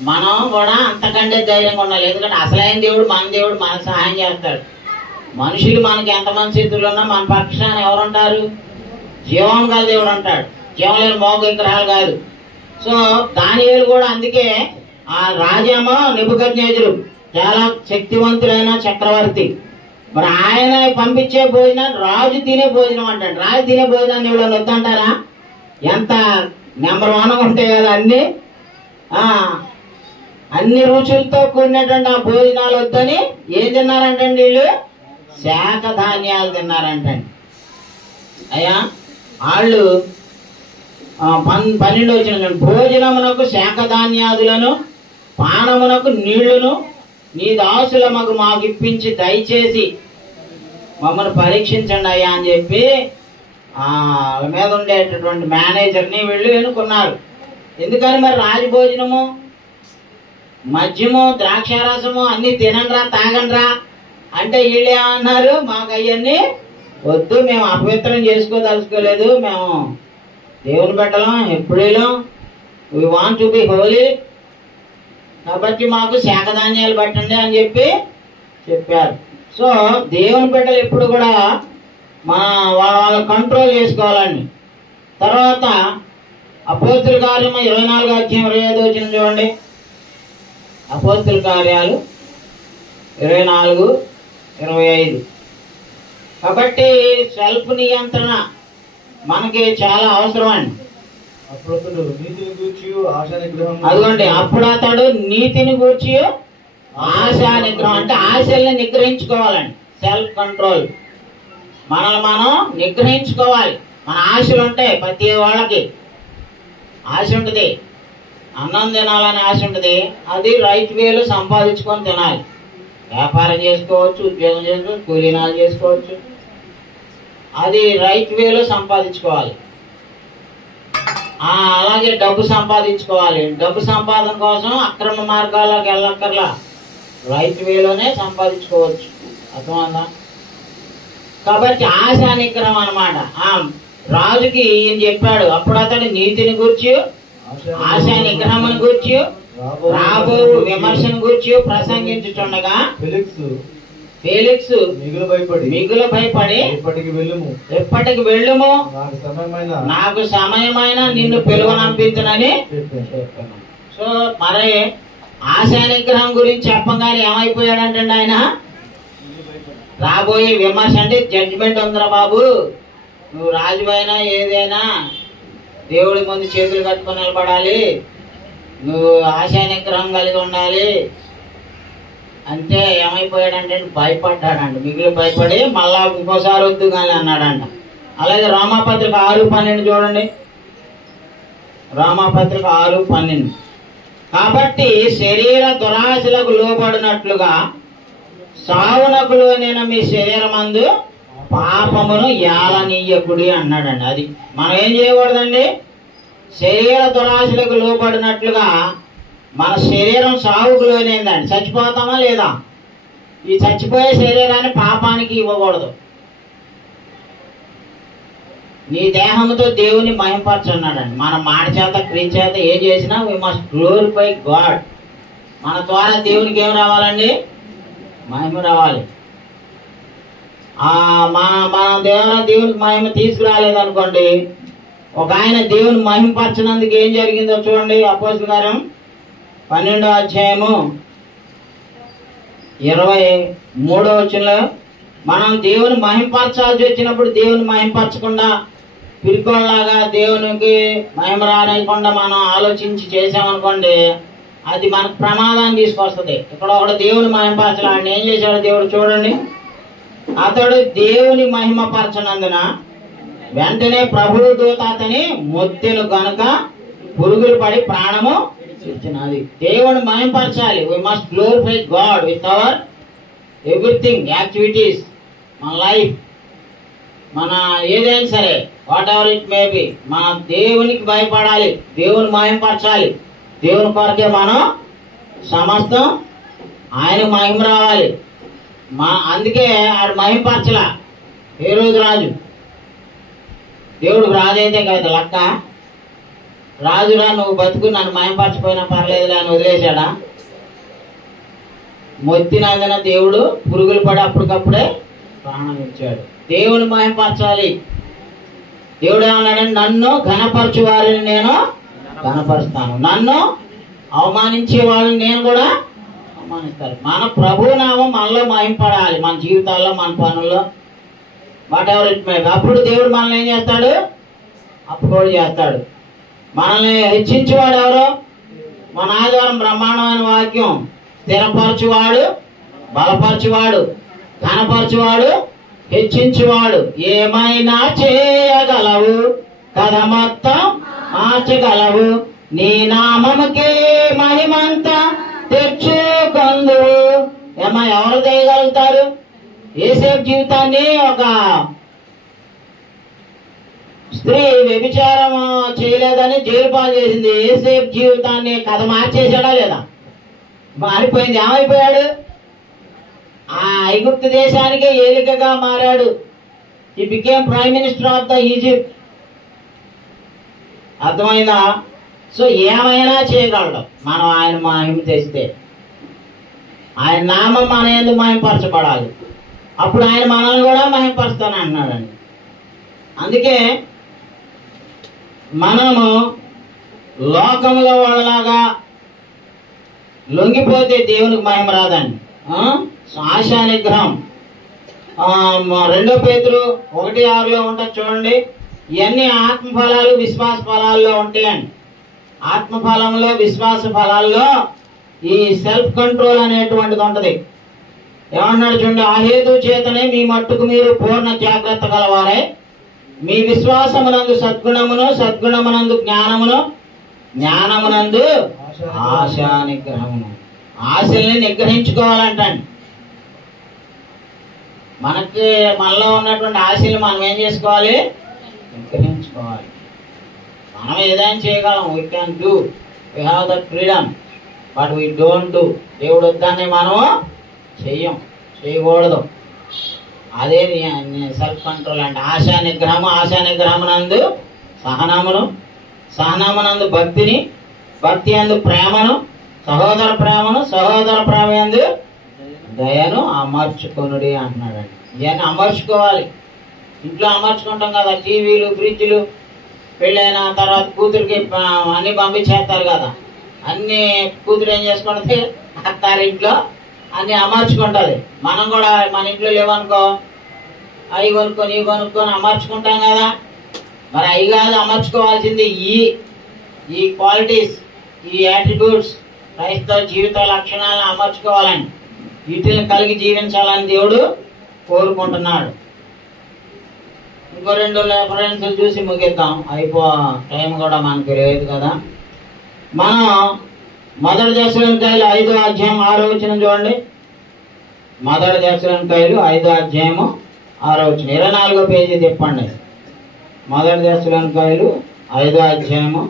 మనం కూడా అంతకంటే ధైర్యంగా ఉండాలి. ఎందుకంటే అసలైన దేవుడు మనకు సహాయం చేస్తాడు. మనుషులు మనకి ఎంతమంది చేతులు ఉన్నా మన పక్షాన ఎవరుంటారు? జీవం గల దేవుడు అంటాడు, జీవం లేని మోగ విగ్రహాలు కాదు. సో దానియేలు కూడా అందుకే ఆ రాజేమో నెబుకద్నెజరు చాలా శక్తివంతుడైన చక్రవర్తి. మరి ఆయన పంపించే భోజనాన్ని రాజు తినే భోజనం అంటాడు. రాజు తినే భోజనాన్ని ఎవడో వద్దంటారా? ఎంత నెంబర్ 1 ఉంటాయి కదా అన్ని రుచులతో కూడినటువంటి ఆ భోజనాలు వద్దని ఏం తిన్నారంటండి వీళ్ళు? శాఖ ధాన్యాలు తిన్నారంటండి. అయ్యా వాళ్ళు 12 వచ్చిన భోజనమునకు శాఖ ధాన్యాదులను పానమునకు నీళ్లను నీ దాసులమగు మాకు ఇప్పించి దయచేసి మమ్మల్ని పరీక్షించండి అయ్యా అని చెప్పి వాళ్ళ మీద ఉండేటటువంటి మేనేజర్ని వీళ్ళు ఎన్నుకున్నారు. ఎందుకని? మరి రాజభోజనము, మద్యము, ద్రాక్షారసము అన్ని తినండ్రా తాగండ్రా అంటే వీళ్ళు ఏమన్నారు? మాకు అవన్నీ వద్దు, మేము అపవిత్రం చేసుకోదలుచుకోలేదు, మేము దేవుని పెట్టలం ఎప్పుడేలో we want to be holy, కాబట్టి మాకు శాఖధాన్యాలు పెట్టండి అని చెప్పారు. సో దేవుని బిడ్డలు ఎప్పుడు కూడా వాళ్ళ కంట్రోల్ చేసుకోవాలండి. తర్వాత అపోస్తుల కార్యము 24:25 చూడండి. అపోస్తుల కార్యాలు 24:25. కాబట్టి సెల్ఫ్ నియంత్రణ మనకి చాలా అవసరం అండి. అదిగోండి, అప్పుడు అతడు నీతిని గూర్చి ఆశా నిగ్రహం అంటే ఆశల్ని నిగ్రహించుకోవాలండి. సెల్ఫ్ కంట్రోల్, మనల్ని మనం నిగ్రహించుకోవాలి. మన ఆశలు ఉంటాయి, ప్రతి వాళ్ళకి ఆశ ఉంటుంది. అన్నం తినాలని ఆశ ఉంటుంది, అది రైట్ వేలో సంపాదించుకొని తినాలి. వ్యాపారం చేసుకోవచ్చు, ఉద్యోగం చేసుకోవచ్చు, కూలీనాలు చేసుకోవచ్చు, అది రైట్ వేలో సంపాదించుకోవాలి. అలాగే డబ్బు సంపాదించుకోవాలి. డబ్బు సంపాదన కోసం అక్రమ మార్గాల్లోకి వెళ్ళక్కర్లా, రైతు వేలోనే సంపాదించుకోవచ్చు. అర్థమైందా? కాబట్టి ఆశా నిగ్రహం అన్నమాట. రాజుకి ఈయన చెప్పాడు. అప్పుడు అతడు నీతిని గూర్చి, ఆశా నిగ్రహం గూర్చి, రాబో విమర్శను గూర్చి ప్రసంగించుచుండగా ఫేలిక్స్ మిగులు భయపడి ఎప్పటికి వెళ్ళుము, నాకు సమయమైన నిన్ను పిలువనంపించునని చెప్పాను. సో మరి ఆశా నిగ్రహం గురించి చెప్పగానే ఏమైపోయాడంటే ఆయన, రాబోయే విమర్శ అంటే జడ్జిమెంట్ ఉందిరా బాబు, నువ్వు రాజువైనా ఏదైనా దేవుడి ముందు చేతులు కట్టుకొని నిలబడాలి, నువ్వు ఆశా నిగ్రహం కలిగి ఉండాలి అంటే ఏమైపోయాడంటే భయపడ్డాడంట. మిగిలి భయపడి మళ్ళా ఇంకోసారి వద్దు కానీ అన్నాడంట. అలాగే రోమాపత్రిక 6:12 చూడండి. రోమాపత్రిక 6:12. కాబట్టి శరీర దురాశలకు లోబడినట్లుగా సావునకు లోనైన మీ శరీరమందు పాపమును ఏలనీయకుడి అన్నాడండి. అది మనం ఏం చేయకూడదండి, శరీర దురాశలకు లోబడినట్లుగా మన శరీరం సావుకు లోనైందండి. చచ్చిపోతామా లేదా? ఈ చచ్చిపోయే శరీరాన్ని పాపానికి ఇవ్వకూడదు. నీ దేహంతో దేవుని మహింపరచున్నాడండి. మన మాట చేత క్రియ చేత ఏం చేసినా వి మస్ట్ గ్లోరిఫై గాడ్. మన ద్వారా దేవునికి ఏం రావాలండి? మహిమ రావాలి. మన దేవునికి మహిమ తీసుకురాలేదనుకోండి, ఒక ఆయన దేవుని మహింపరచినందుకు ఏం జరిగిందో చూడండి. అపోస్తలుల కార్యం 12వ అధ్యాయము 23వ వచనంలో, మనం దేవుని మహింపరచాల్సి వచ్చినప్పుడు దేవుని మహింపరచకుండా పిరికోళ్ళలాగా దేవునికి మహిమ రానివ్వకుండా మనం ఆలోచించి చేసామనుకోండి, అది మనకు ప్రమాదాన్ని తీసుకొస్తుంది. ఇక్కడ ఒకడు దేవుని మహిమపరచాలి. ఆయన ఏం చేశాడు దేవుడు చూడండి. అతడు దేవుని మహిమపరచనందున వెంటనే ప్రభువు దూత అతని మొత్తెను గనుక పురుగులు పడి ప్రాణము ఇచ్చినది. దేవుని మహిమపరచాలి. We must glorify God with our everything activities. మన లైఫ్, మన ఏదైనా సరే, whatever it may be, మన దేవునికి భయపడాలి, దేవుని మహిమపరచాలి. దేవుని కొరకే మనం సమస్తం ఆయన మహిమ రావాలి. అందుకే ఆడు మహిమపరచలా ఏ రోజు రాజు. దేవుడు రాజు అయితే కదా లక్క, రాజురా నువ్వు బతుకు నన్ను మహిమపరచిపోయినా పర్లేదులే అని వదిలేశాడా? మొత్తినందున దేవుడు పురుగులు పడి అప్పటికప్పుడే ప్రాణం ఇచ్చాడు. దేవుని మహిమపరచాలి. దేవుడు ఏమన్నాడంటే, నన్ను ఘనపరచు వారిని నేను ఘనపరుస్తాను, నన్ను అవమానించే వాళ్ళని నేను కూడా అవమానిస్తాను. మన ప్రభునామం మనలో మహింపడాలి, మన జీవితాల్లో, మన పనుల్లో, వాట్ ఎవర్ ఇట్ మే. అప్పుడు దేవుడు మనల్ని ఏం చేస్తాడు? అప్పుడు చేస్తాడు. మనల్ని హెచ్చించేవాడు ఎవరు? మన ఆదివారం బ్రహ్మాండమైన వాక్యం, స్థిరపరచువాడు, బలపరచువాడు, ఘనపరచువాడు, హెచ్చించువాడు. ఏమైనా చేయగలవు కదా, మొత్తం మార్చగలవు, నీ నామముకే మహిమంతా తెచ్చుకొందువు. ఎవరు చేయగలుగుతారు? యేసేపు జీవితాన్ని ఒక స్త్రీ వ్యభిచారం చేయలేదని జైలు పాలు చేసింది. యేసేపు జీవితాన్ని కథ మార్చేశాడా లేదా? మారిపోయింది. ఏమైపోయాడు? ఆ ఐగుప్తు దేశానికే ఏలికగా మారాడు. He became prime minister of the Egypt. అర్థమైందా? సో ఏమైనా చేయగలడు మనం ఆయన మహిమ తెస్తే. ఆయన నామం మన ఎందుకు మహిమపరచబడాలి. అప్పుడు ఆయన మనల్ని కూడా మహిమపరుస్తాను అంటున్నాడండి. అందుకే మనము లోకంలో వాళ్ళలాగా లొంగిపోతే దేవునికి మహిమ రాదండి. ఆశా నిగ్రహం 2 పేతురు 1:6 ఉంటుంది చూడండి. ఇవన్నీ ఆత్మఫలాలు విశ్వాస ఫలాల్లో ఉంటాయండి. ఆత్మఫలంలో, విశ్వాస ఫలాల్లో ఈ సెల్ఫ్ కంట్రోల్ అనేటువంటిది ఉంటది. ఏమన్నాడు చూడండి, అహేతు చేతనే మీ మట్టుకు మీరు పూర్ణ జాగ్రత్త గలవారే, మీ విశ్వాసమునందు సద్గుణమును, సద్గుణమునందు జ్ఞానమును, జ్ఞానమునందు ఆశా నిగ్రహమును. ఆశల్ని నిగ్రహించుకోవాలంటండి. మనలో ఉన్నటువంటి ఆశలు మనం ఏం చేసుకోవాలి? నిగ్రహించుకోవాలి. మనం ఏదైనా చేయగలం, we can do, we have that freedom, but we don't do. దేవుడు వద్దాన్ని మనము చేయకూడదు. అదే సెల్ఫ్ కంట్రోల్ అంటే. ఆశా నిగ్రహమునందు సహనమునందు భక్తిని, భక్తి అందు ప్రేమను, సహోదర ప్రేమ యందు దయను అమర్చుకొనుడి అంటున్నాడండి. ఇవన్నీ అమర్చుకోవాలి. ఇంట్లో అమర్చుకుంటాం కదా, టీవీలు, ఫ్రిడ్జ్లు, పెళ్ళైన తర్వాత కూతురికి అన్ని పంపించేస్తారు కదా. అన్ని కూతురు ఏం చేసుకుంటుంది, అత్తారింట్లో అన్ని అమర్చుకుంటుంది. మనం కూడా మన ఇంట్లో లేవనుకో, అవి కొనుక్కొని ఇవి కొనుక్కొని అమర్చుకుంటాం కదా. మరి అవి కాదు అమర్చుకోవాల్సింది ఈ క్వాలిటీస్, ఈ యాట్రిబ్యూట్స్, క్రైస్తవ జీవిత లక్షణాలను అమర్చుకోవాలని, వీటిని కలిగి జీవించాలని దేవుడు కోరుకుంటున్నాడు. ఇంకో 2 రెఫరెన్స్లు చూసి ముగిద్దాం, టైం కూడా మనకి లేదు కదా. మనం మొదటి దశలోనికాయలు 5వ అధ్యాయం 6వ వచనం చూడండి. మొదటి దశలోనికాయలు 5వ అధ్యాయము 6వ వచనం, 24వ పేజీ తిప్పండి. మొదటి దశలోనికాయలు 5వ అధ్యాయము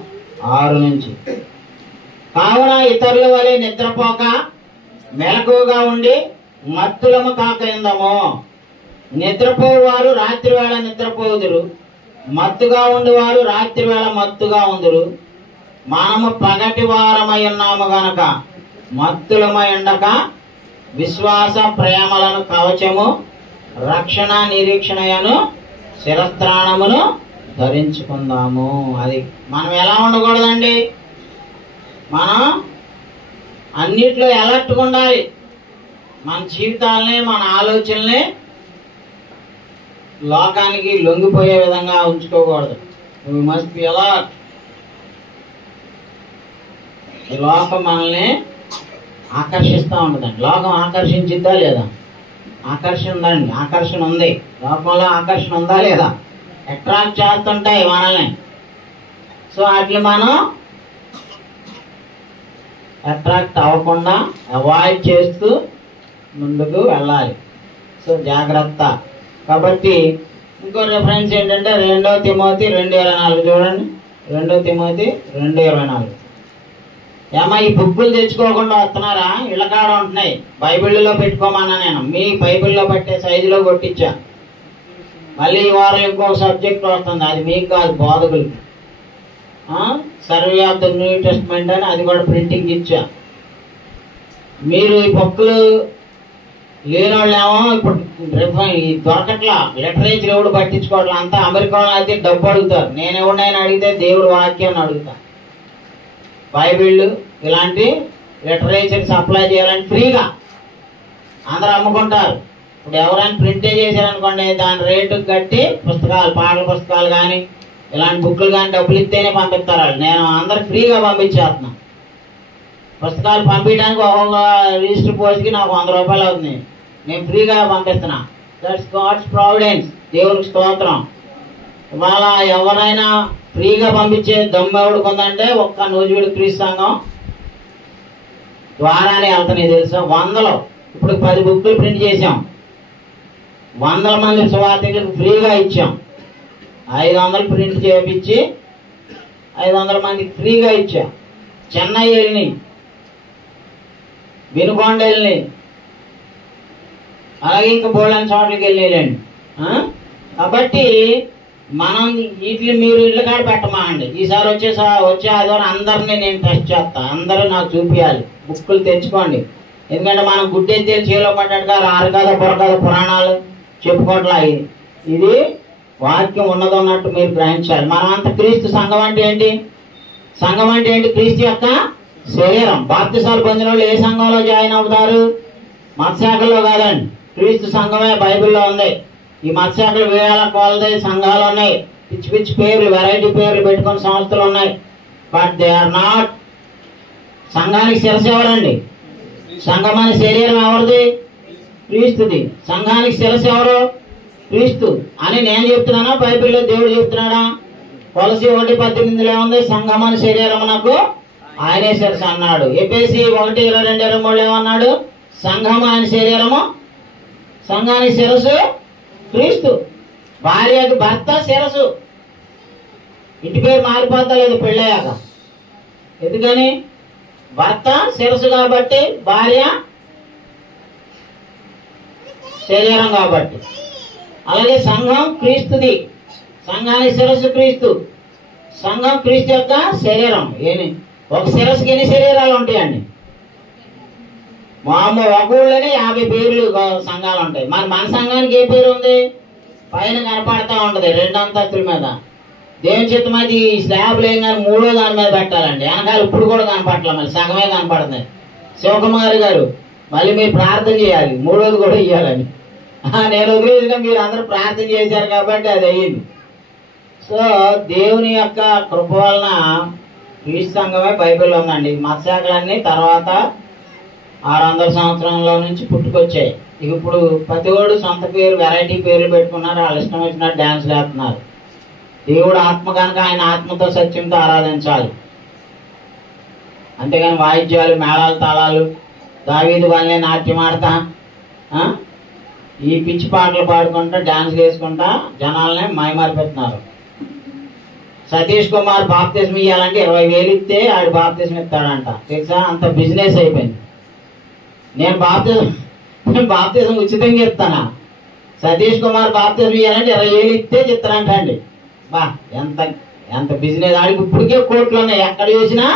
6 నుంచి. కావున ఇతరుల వలె నిద్రపోక మెలకువగా ఉండి మత్తులము కాకయిందము. నిద్రపోవారు రాత్రి వేళ నిద్రపోదురు, మత్తుగా ఉండేవారు రాత్రి వేళ మత్తుగా ఉందురు. మనము పగటి వారమై ఉన్నాము గనక మత్తులమై ఉండక విశ్వాస ప్రేమలను కవచము, రక్షణ నిరీక్షణయను శిరస్త్రాణమును ధరించుకుందాము. అది మనం ఎలా ఉండకూడదండి, మనం అన్నిట్లో అలర్ట్గా ఉండాలి. మన జీవితాలని, మన ఆలోచనల్ని లోకానికి లొంగిపోయే విధంగా ఉంచుకోకూడదు. We must be alert. ఈ లోకం మనల్ని ఆకర్షిస్తూ ఉంటుందండి. లోకం ఆకర్షించిద్దా లేదా? ఆకర్షణ ఉంది. లోకంలో ఆకర్షణ ఉందా లేదా? అట్రాక్ట్ చేస్తుంటాయి మనల్ని. సో వాటిని మనం అట్రాక్ట్ అవ్వకుండా అవాయిడ్ చేస్తూ ముందుకు వెళ్ళాలి. సో జాగ్రత్త. కాబట్టి ఇంకో రిఫరెన్స్ ఏంటంటే 2 తిమోతి 2:24 చూడండి. 2 తిమోతి 2:24. ఏమా ఈ బుక్కులు తెచ్చుకోకుండా వస్తున్నారా? ఇళ్ళకాడ ఉంటున్నాయి, బైబిల్లో పెట్టుకోమన్నా నేను. మీ బైబిల్లో పెట్టే సైజులో కొట్టించా. మళ్ళీ ఈ వారం ఇంకొక సబ్జెక్ట్ వస్తుంది, అది మీకు కాదు, బోధకులకి. Survey of the new testament అని అది కూడా ప్రింటింగ్ ఇచ్చా. మీరు ఈ బుక్కులు లేని వాళ్ళేమో ఇప్పుడు దొరకట్లా, లిటరేచర్ ఎవడు పట్టించుకోవట్లా. అంతా అమెరికాలో అయితే డబ్బు అడుగుతారు. నేను ఎవరినైనా అడిగితే దేవుడు వాక్యాన్ని అడుగుతా. బైబిళ్ళు ఇలాంటి లిటరేచర్ సప్లై చేయాలని ఫ్రీగా అందరూ అమ్ముకుంటారు. ఇప్పుడు ఎవరైనా ప్రింటే చేశారనుకోండి, దాని రేటు కట్టి పుస్తకాలు, పాటల పుస్తకాలు కానీ ఇలాంటి బుక్కులు కానీ డబ్బులు ఇస్తేనే పంపిస్తారు వాళ్ళు. నేను అందరు ఫ్రీగా పంపించేస్తున్నా. పుస్తకాలు పంపించడానికి ఒక్కొక్క రిజిస్టర్ పోస్ట్కి నాకు 100 రూపాయలు అవుతుంది. నేను ఫ్రీగా పంపిస్తున్నా. That's God's providence. దేవునికి స్తోత్రం. ఇవాళ ఎవరైనా ఫ్రీగా పంపించే దమ్ము ఎవడికి ఉందంటే ఒక్క నూజివీడు క్రీస్తు సంఘం ద్వారానే వెళ్తాయి. తెలుసా? 100లో ఇప్పుడు 10 బుక్కులు ప్రింట్ చేసాం. 100 మంది సువార్థికులకు ఫ్రీగా ఇచ్చాం. 500 ప్రింట్ చేయించి 500 మందికి ఫ్రీగా ఇచ్చాం. చెన్నై వెళ్ళి, వినుకొండ వెళ్ళి, అలాగే ఇంకా బోల్డెన్ చోట్లకి వెళ్ళేయండి. కాబట్టి మనం వీటిని మీరు ఇళ్ళ కాడ పెట్టమాండి. ఈసారి వచ్చే ఆదివారం అందరినీ నేను టెస్ట్ చేస్తా. అందరూ నాకు చూపించాలి. బుక్కులు తెచ్చుకోండి. ఎందుకంటే మనం గుడ్డెత్తే చేలో పడ్డట్టుగా రారు కదా పురాణాలు చెప్పుకోవట్లా. ఇది వాక్యం ఉన్నదన్నట్టు మీరు గ్రహించాలి. మనం అంత క్రీస్తు సంఘం అంటే ఏంటి? సంఘం అంటే ఏంటి? క్రీస్తు యొక్క శరీరం. బాప్తిసాలు పొందిన వాళ్ళు ఏ సంఘంలో జాయిన్ అవుతారు? మత్స్యాకల్లో కాదండి, క్రీస్తు సంఘమే బైబిల్లో ఉంది. ఈ మత్స్యాకలు వేల కొలది సంఘాలు ఉన్నాయి. పిచ్చి పిచ్చి పేర్లు, వెరైటీ పేర్లు పెట్టుకుని సంస్థలు ఉన్నాయి. But they are not. సంఘానికి శిరస్సు ఎవరండి? సంఘం అనే శరీరం ఎవరిది? క్రీస్తుది. సంఘానికి శిరస్సు ఎవరు? క్రీస్తు అని నేను చెప్తున్నానా? బైబిల్లో దేవుడు చెప్తున్నాడా? కొలసి 1:18 ఏముంది? సంఘం అనే శరీరమునకు ఆయనే శిరస్సు అన్నాడు. ఎఫెసీ 1:22-23 ఏమన్నాడు? సంఘం ఆయన శరీరము, సంఘానికి శిరస్సు క్రీస్తు, భార్యకు భర్త శిరస్సు. ఇంటి పేరు మారిపోతా లేదు పెళ్ళయ్యాక. ఎందుకని? భర్త శిరస్సు కాబట్టి, భార్య శరీరం కాబట్టి. అలాగే సంఘం క్రీస్తుది, సంఘానికి శిరస్సు క్రీస్తు, సంఘం క్రీస్తు యొక్క శరీరం. ఒక శిరస్సుకి ఎన్ని శరీరాలు ఉంటాయండి? మామూలు ఒక ఊళ్ళోనే 50 పేర్లు సంఘాలు ఉంటాయి. మన సంఘానికి ఏ పేరు ఉంది? పైన కనపడతా ఉంటది 2 అంతస్తుల మీద. దేవుని చిత్తం అది స్లాబ్లు ఏం కానీ 3వ దాని మీద పెట్టాలండి. వెనకాల ఇప్పుడు కూడా కనపడలే, మళ్ళీ సగమే కనపడుతుంది. శివకుమారి గారు మళ్ళీ మీరు ప్రార్థన చేయాలి, 3వది కూడా ఇవ్వాలని. నేను వదిలేసిన మీరు అందరూ ప్రార్థన చేశారు కాబట్టి అది అయ్యింది. సో దేవుని యొక్క కృప వలన క్రీస్తు సంఘమే బైబిల్లో ఉందండి. మత్స్యాకులన్నీ తర్వాత 600 సంవత్సరంలో నుంచి పుట్టుకొచ్చాయి. ఇప్పుడు ప్రతివాడు సొంత పేరు, వెరైటీ పేర్లు పెట్టుకున్నారు, వాళ్ళ ఇష్టం వచ్చినట్టు డ్యాన్స్ వేస్తున్నారు. దేవుడు ఆత్మ కనుక ఆయన ఆత్మతో సత్యంతో ఆరాధించాలి. అంతేగాని వాయిద్యాలు, మేళాలు, తాళాలు, దావీదు వాళ్ళే నాట్యం ఆడతా ఈ పిచ్చి పాటలు పాడుకుంటా డ్యాన్స్ వేసుకుంటా జనాలనే మైమారిపెడుతున్నారు. సతీష్ కుమార్ బాప్తిజం ఇవ్వాలంటే 20,000 ఇస్తే ఆడు బాప్తిజం ఇస్తాడంట. తెలుసా? అంత బిజినెస్ అయిపోయింది. నేను బాప్తిజం ఉచితంగా ఇస్తానా? సతీష్ కుమార్ బాప్తిజం ఇవ్వాలంటే 20,000 ఇస్తే చెప్తారంట అండి. బా ఎంత ఎంత బిజినెస్! ఆడికి ఇప్పటికే కోట్లు ఉన్నాయి. ఎక్కడ చూసినా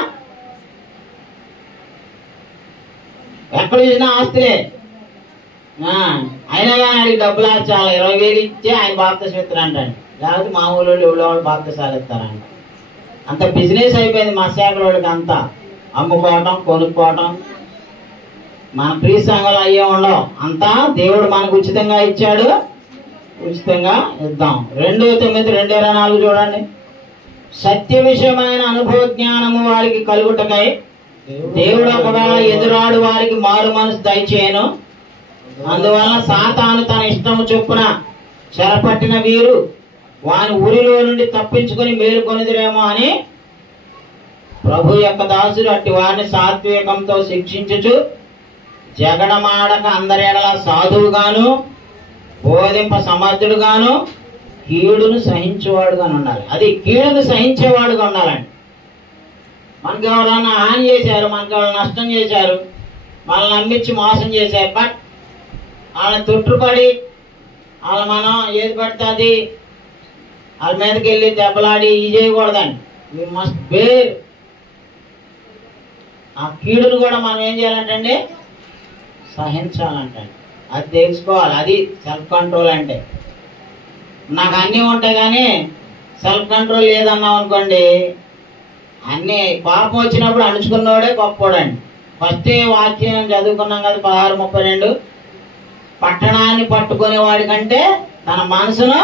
ఆస్తులే. అయినా కానీ ఆడికి డబ్బులు చాలా 20,000 ఇచ్చే ఆయన బాప్తిజం ఇస్తారంటండి. లేకపోతే మా ఊళ్ళో ఎవరో వాళ్ళు బాప్తిజాలు ఇస్తారంట. అంత బిజినెస్ అయిపోయింది మా శాఖల వాళ్ళకి. అంతా అమ్ముకోవటం, కొనుక్కోవటం. మన ప్రియ సంఘాలు అయ్యే ఉండవు. అంతా దేవుడు మనకు ఉచితంగా ఇచ్చాడు, ఉచితంగా ఇద్దాం. 2:9-2:24 చూడండి. సత్య విషయమైన అనుభవ జ్ఞానము వారికి కలుగుటకై దేవుడు ఒకవేళ ఎదురాడు వారికి మారు మనసు దయచేయను. అందువలన సాతాను తన ఇష్టము చొప్పున చెరపట్టిన వీరు వాని ఊరిలో నుండి తప్పించుకొని మేలుకొనిదిరేమో అని ప్రభు యొక్క దాసుడు అట్టి వారిని సాత్వికంతో శిక్షించుచు జగడమాడక అందరి ఎడల సాధువుగాను బోధింప సమర్థుడుగాను కీడును సహించేవాడుగాను ఉండాలి. అది కీడును సహించేవాడుగా ఉండాలండి. మనకి ఎవరైనా హాని చేశారు, మనకి ఎవరైనా నష్టం చేశారు, మనల్ని నమ్మించి మోసం చేశారు, బట్ వాళ్ళని తుట్టుపడి వాళ్ళ మనం ఏది పడితే అది వాళ్ళ మీదకి వెళ్ళి దెబ్బలాడి ఇది చేయకూడదండి. We must bear. ఆ కీడును కూడా మనం ఏం చేయాలంటే సహించాలంటే అది తెలుసుకోవాలి. అది సెల్ఫ్ కంట్రోల్ అంటే. నాకు అన్నీ ఉంటాయి కానీ సెల్ఫ్ కంట్రోల్ లేదన్నాం అనుకోండి, అన్నీ కోపం వచ్చినప్పుడు అణుచుకున్నవాడే గొప్పోడండి. ఫస్ట్ వాక్యం చదువుకున్నాం కదా 16:32. పట్టణాన్ని పట్టుకునే వాడి కంటే తన మనసును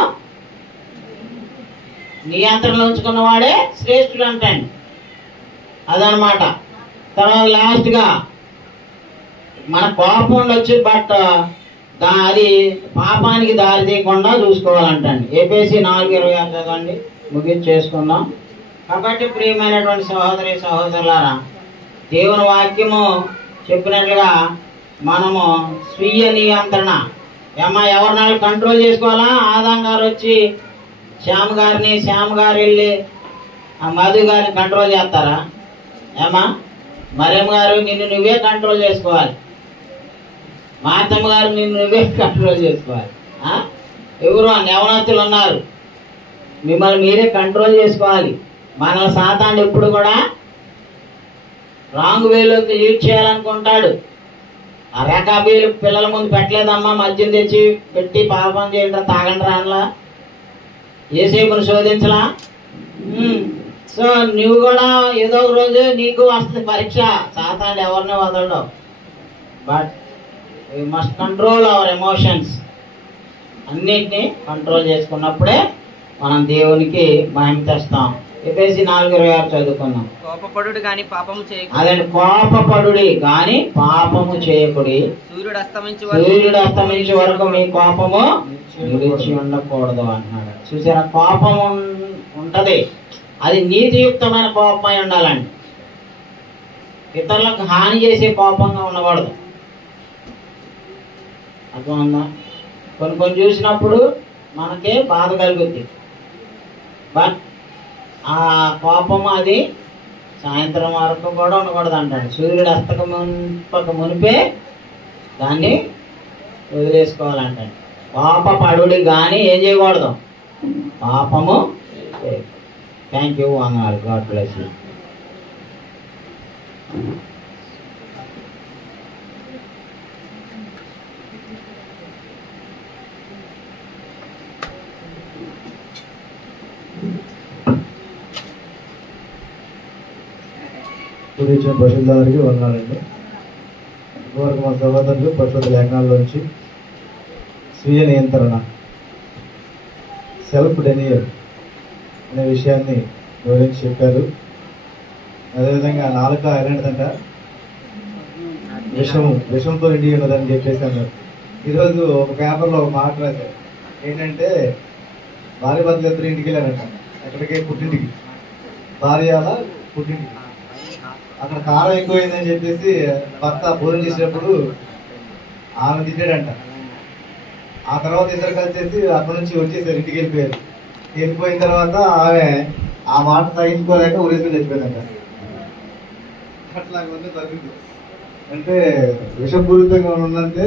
నియంత్రణలో ఉంచుకున్నవాడే శ్రేష్ఠుడు అంటండి. అదనమాట. తర్వాత లాస్ట్ గా మన కోపం ఉండొచ్చు, బట్ అది పాపానికి దారి తీయకుండా చూసుకోవాలంటండి. ఏపీసీ 4:26 చదవండి, ముగించేసుకుందాం. కాబట్టి ప్రియమైనటువంటి సహోదరి సహోదరులారా, దేవుని వాక్యము చెప్పినట్లుగా మనము స్వీయ నియంత్రణ ఎవరినాళ్ళు కంట్రోల్ చేసుకోవాలా. ఆదాం గారు వచ్చి శ్యామ్ గారు వెళ్ళి ఆ మధు గారిని కంట్రోల్ చేస్తారా? మరేం గారు నిన్ను నువ్వే కంట్రోల్ చేసుకోవాలి. మాతమ్మ గారు నిన్ను నువ్వే కంట్రోల్ చేసుకోవాలి. ఎవరు యవనస్తులు ఉన్నారు, మిమ్మల్ని మీరే కంట్రోల్ చేసుకోవాలి. మన సాతాను ఎప్పుడు కూడా రాంగ్ వేలోకి లీడ్ చేయాలనుకుంటాడు. ఆ రేఖాబీలు పిల్లల ముందు పెట్టలేదమ్మా, మద్యం తెచ్చి పెట్టి పాపం చేయడం తాగండి రాన్లా, ఏసేపును శోధించలా. సో నువ్వు కూడా ఏదో ఒక రోజు నీకు వస్తుంది పరీక్ష. సాతాను ఎవరిని వదలడం. But we must control our emotions. అన్నిటినీ కంట్రోల్ చేసుకున్నప్పుడే మనం దేవునికి మహిమ తెస్తాం. ఎఫెసీ 4:26 చదువుకున్నాం. కోపపడుడి గాని పాపము చేయకుడి. అదే కోపపడుడి గాని పాపము చేయకుడి. సూర్యుడు అస్తమించే వరకు మీ కోపము నిలిచి ఉండకూడదు అంటున్నాడు. చూసారా, కోపం ఉంటది, అది నీతియుక్తమైన కోపమై ఉండాలండి. ఇతరులకు హాని చేసే కోపంగా ఉండకూడదు. అర్థమైందా? కొన్ని చూసినప్పుడు మనకే బాధ కలుగుద్ది, బట్ ఆ కోపం అది సాయంత్రం వరకు కూడా ఉండకూడదు అంటాడు. సూర్యుడు అస్తక మునిపే దాన్ని వదిలేసుకోవాలంటాడు. పాప పడుడి కానీ ఏం చేయకూడదు, పాపము. థ్యాంక్ యూ అన్నారు. God bless you. ఇచ్చిన పరిశుద్ధానికి వందనాలండి. ఇంతవరకు మా సహోదరులు పరిశుద్ధ లేఖనాల్లోంచి స్వీయ నియంత్రణ, సెల్ఫ్ డెనియల్ అనే విషయాన్ని వివరించి చెప్పారు. అదేవిధంగా నాలుక ఎలాంటిదంట, విషంతో నిండి ఉన్నదని చెప్పేసి అన్నారు. ఈరోజు ఒక పేపర్లో ఒక మాట రాశారు. ఏంటంటే భార్య భర్తలు ఇద్దరు ఇంటికి వెళ్ళారంట. ఎక్కడికి? పుట్టింటికి. భార్య పుట్టింటికి. అక్కడ కారం ఎక్కువైందని చెప్పేసి భర్త భోజనం చేసేటప్పుడు ఆమె తిట్టాడంట. ఆ తర్వాత ఇద్దరు కలిసేసి అక్కడి నుంచి వచ్చేసారు, ఇంటికి వెళ్ళిపోయారు. వెళ్ళిపోయిన తర్వాత ఆమె ఆ మాట సహించుకోలేక ఉరేసుకుని చచ్చిపోయిందంట. అట్లా జరిగింది. అంటే విషపూరితంగా ఉన్నంటే